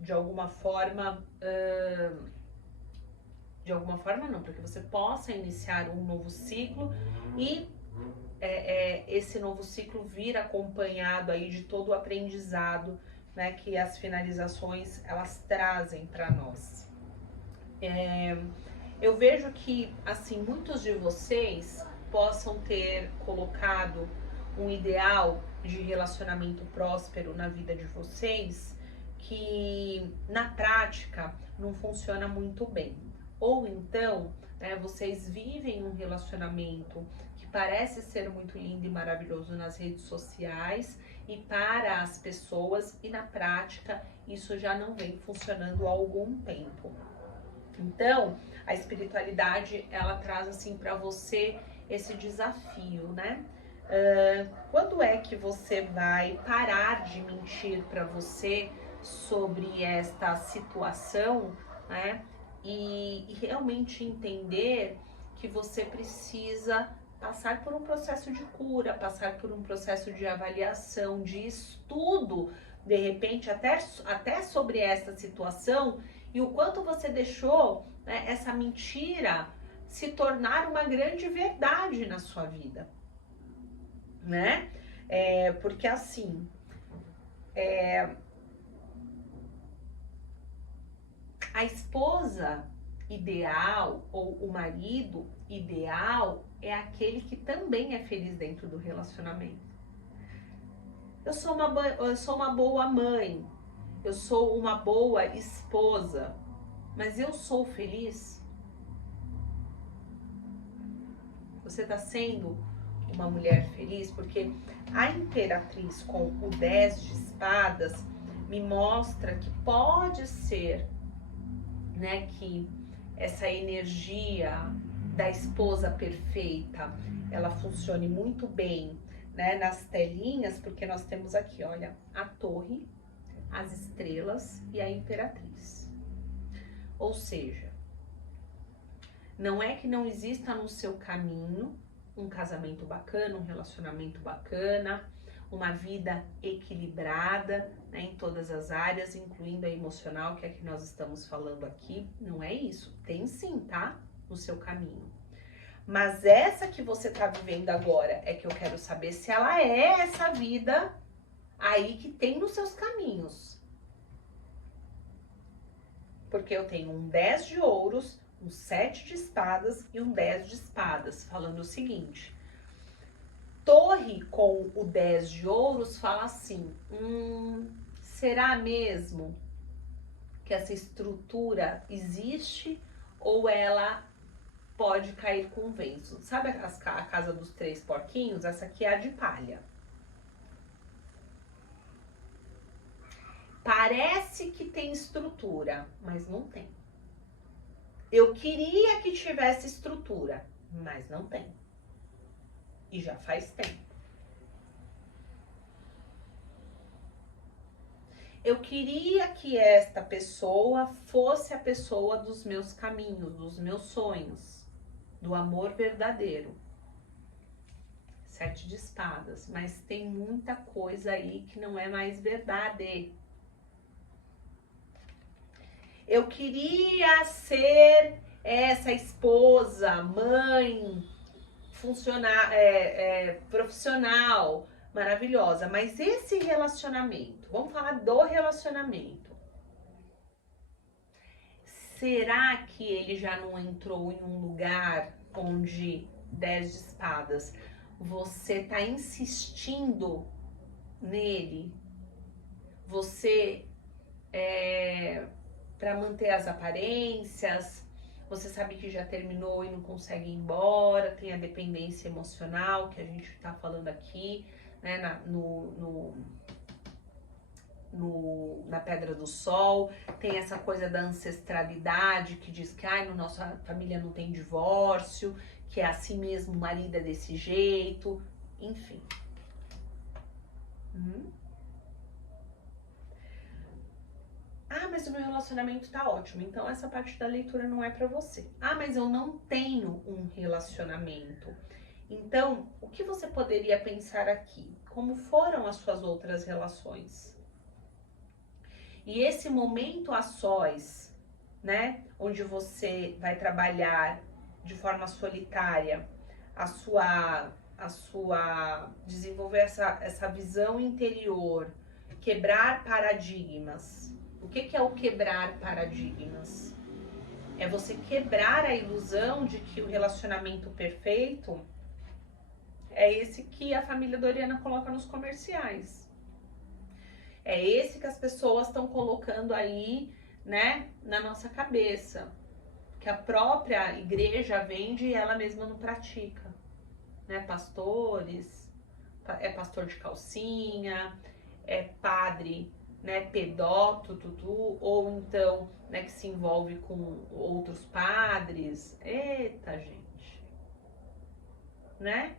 de alguma forma não, para que você possa iniciar um novo ciclo e esse novo ciclo vir acompanhado aí de todo o aprendizado, né, que as finalizações elas trazem para nós. Eu vejo que assim muitos de vocês possam ter colocado um ideal de relacionamento próspero na vida de vocês que na prática não funciona muito bem. Ou então, né, vocês vivem um relacionamento que parece ser muito lindo e maravilhoso nas redes sociais e para as pessoas, e na prática isso já não vem funcionando há algum tempo. Então, a espiritualidade, ela traz assim para você esse desafio, né? Quando é que você vai parar de mentir para você sobre esta situação, né? E realmente entender que você precisa passar por um processo de cura, passar por um processo de avaliação, de estudo, de repente até sobre essa situação e o quanto você deixou, né, essa mentira se tornar uma grande verdade na sua vida, né? Porque assim, a esposa ideal ou o marido ideal é aquele que também é feliz dentro do relacionamento. Eu sou uma boa mãe, eu sou uma boa esposa, mas eu sou feliz? Você está sendo uma mulher feliz? Porque a imperatriz com o 10 de espadas me mostra que pode ser, né, que essa energia da esposa perfeita, ela funcione muito bem, né, nas telinhas, porque nós temos aqui, olha, a torre, as estrelas e a imperatriz. Ou seja, não é que não exista no seu caminho um casamento bacana, um relacionamento bacana, uma vida equilibrada, né, em todas as áreas, incluindo a emocional, que é a que nós estamos falando aqui. Não é isso. Tem sim, tá? No seu caminho. Mas essa que você tá vivendo agora é que eu quero saber se ela é essa vida aí que tem nos seus caminhos. Porque eu tenho um 10 de ouros, um 7 de espadas e um 10 de espadas, falando o seguinte: torre com o 10 de ouros fala assim, será mesmo que essa estrutura existe ou ela pode cair com o vento? Sabe a casa dos 3 porquinhos? Essa aqui é a de palha. Parece que tem estrutura, mas não tem. Eu queria que tivesse estrutura, mas não tem. E já faz tempo. Eu queria que esta pessoa fosse a pessoa dos meus caminhos, dos meus sonhos, do amor verdadeiro. 7 de espadas, mas tem muita coisa aí que não é mais verdade. Eu queria ser essa esposa, mãe, profissional, maravilhosa. Mas esse relacionamento, vamos falar do relacionamento. Será que ele já não entrou em um lugar onde 10 de espadas, você tá insistindo nele? Você para manter as aparências. Você sabe que já terminou e não consegue ir embora, tem a dependência emocional que a gente está falando aqui, né, na Pedra do Sol, tem essa coisa da ancestralidade que diz que no nossa família não tem divórcio, que é assim mesmo, o marido é desse jeito, enfim. Mas o meu relacionamento tá ótimo, então essa parte da leitura não é pra você. Mas eu não tenho um relacionamento. Então, o que você poderia pensar aqui? Como foram as suas outras relações? E esse momento a sós, né, onde você vai trabalhar de forma solitária desenvolver essa visão interior, quebrar paradigmas. O que é o quebrar paradigmas? É você quebrar a ilusão de que o relacionamento perfeito é esse que a família Doriana coloca nos comerciais. É esse que as pessoas estão colocando aí, né, na nossa cabeça. Que a própria igreja vende e ela mesma não pratica. Né? Pastores, é pastor de calcinha, é padre, né, pedófilo, ou então, né, que se envolve com outros padres. Eita, gente. Né?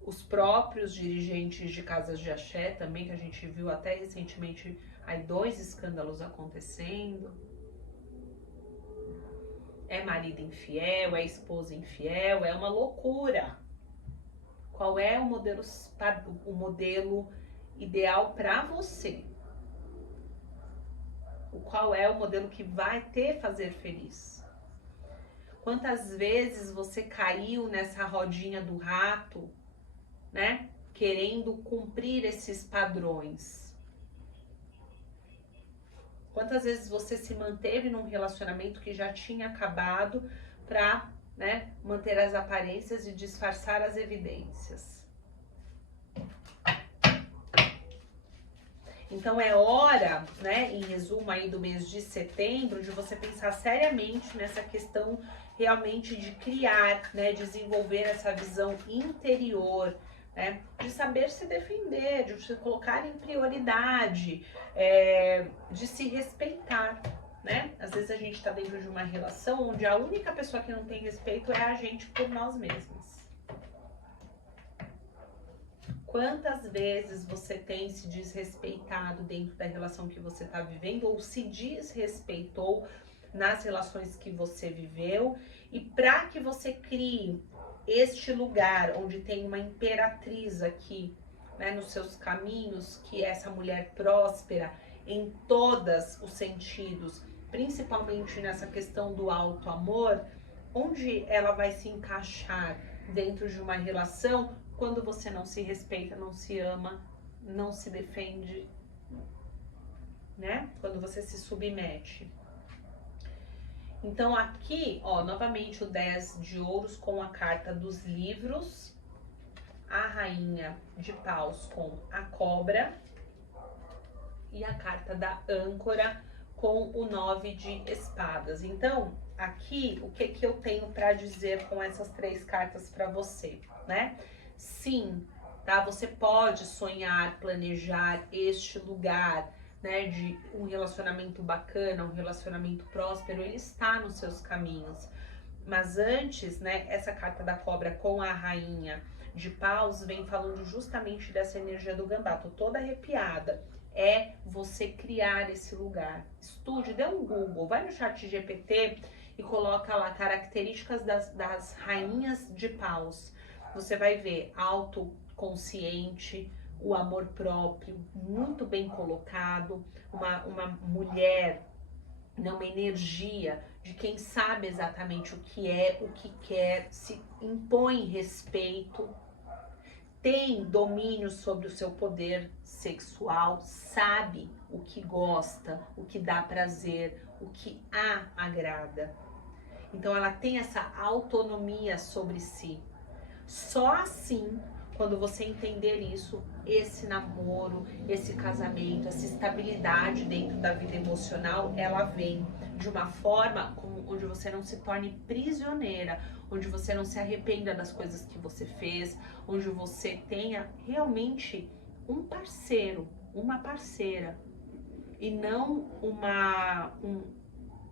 Os próprios dirigentes de casas de axé também, que a gente viu até recentemente aí 2 escândalos acontecendo. É marido infiel, é esposa infiel, é uma loucura. Qual é o modelo ideal para você? Qual é o modelo que vai te fazer feliz? Quantas vezes você caiu nessa rodinha do rato, né? Querendo cumprir esses padrões? Quantas vezes você se manteve num relacionamento que já tinha acabado para, né, manter as aparências e disfarçar as evidências? Então é hora, né, em resumo aí do mês de setembro, de você pensar seriamente nessa questão realmente de criar, né, desenvolver essa visão interior, né, de saber se defender, de se colocar em prioridade, de se respeitar, né? Às vezes a gente tá dentro de uma relação onde a única pessoa que não tem respeito é a gente por nós mesmos. Quantas vezes você tem se desrespeitado dentro da relação que você está vivendo ou se desrespeitou nas relações que você viveu? E para que você crie este lugar onde tem uma imperatriz aqui, né, nos seus caminhos, que é essa mulher próspera em todos os sentidos, principalmente nessa questão do auto-amor, onde ela vai se encaixar dentro de uma relação quando você não se respeita, não se ama, não se defende, né? Quando você se submete. Então aqui, ó, novamente o 10 de ouros com a carta dos livros, a rainha de paus com a cobra e a carta da âncora com o 9 de espadas. Então, aqui, o que eu tenho para dizer com essas 3 cartas para você, né? Sim, tá? Você pode sonhar, planejar este lugar, né, de um relacionamento bacana, um relacionamento próspero, ele está nos seus caminhos. Mas antes, né, essa carta da cobra com a rainha de paus vem falando justamente dessa energia do gambá. Tô toda arrepiada. É você criar esse lugar. Estude, dê um Google, vai no chat GPT e coloca lá características das rainhas de paus. Você vai ver autoconsciente, o amor próprio, muito bem colocado, uma mulher, uma energia de quem sabe exatamente o que é, o que quer, se impõe respeito, tem domínio sobre o seu poder sexual, sabe o que gosta, o que dá prazer, o que a agrada. Então ela tem essa autonomia sobre si. Só assim, quando você entender isso, esse namoro, esse casamento, essa estabilidade dentro da vida emocional, ela vem de uma forma onde você não se torne prisioneira, onde você não se arrependa das coisas que você fez, onde você tenha realmente um parceiro, uma parceira, e não um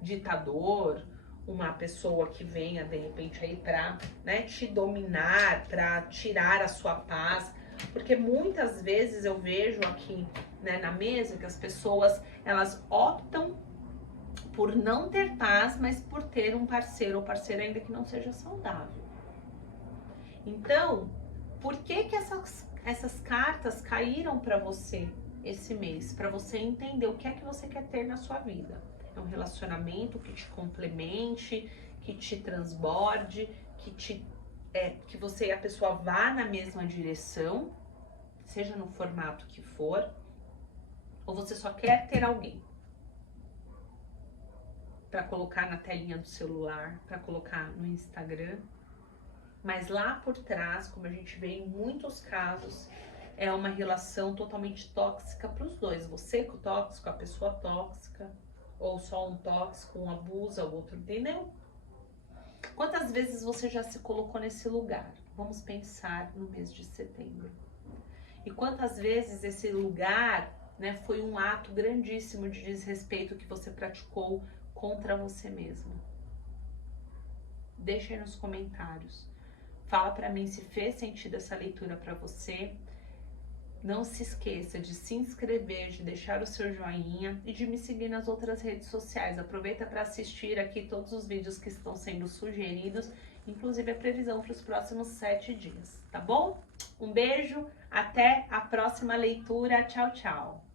ditador, uma pessoa que venha de repente aí pra, né, te dominar, pra tirar a sua paz, porque muitas vezes eu vejo aqui, né, na mesa que as pessoas, elas optam por não ter paz, mas por ter um parceiro ou parceira ainda que não seja saudável. Então, por que que essas cartas caíram para você esse mês? Para você entender o que é que você quer ter na sua vida. É um relacionamento que te complemente, que te transborde, que você e a pessoa vá na mesma direção, seja no formato que for, ou você só quer ter alguém para colocar na telinha do celular, para colocar no Instagram. Mas lá por trás, como a gente vê em muitos casos, é uma relação totalmente tóxica para os dois. Você com o tóxico, a pessoa tóxica, ou só um tóxico, um abusa, o outro, entendeu? Quantas vezes você já se colocou nesse lugar? Vamos pensar no mês de setembro. E quantas vezes esse lugar, né, foi um ato grandíssimo de desrespeito que você praticou contra você mesma? Deixa aí nos comentários. Fala para mim se fez sentido essa leitura para você. Não se esqueça de se inscrever, de deixar o seu joinha e de me seguir nas outras redes sociais. Aproveita para assistir aqui todos os vídeos que estão sendo sugeridos, inclusive a previsão para os próximos 7 dias, tá bom? Um beijo, até a próxima leitura. Tchau, tchau!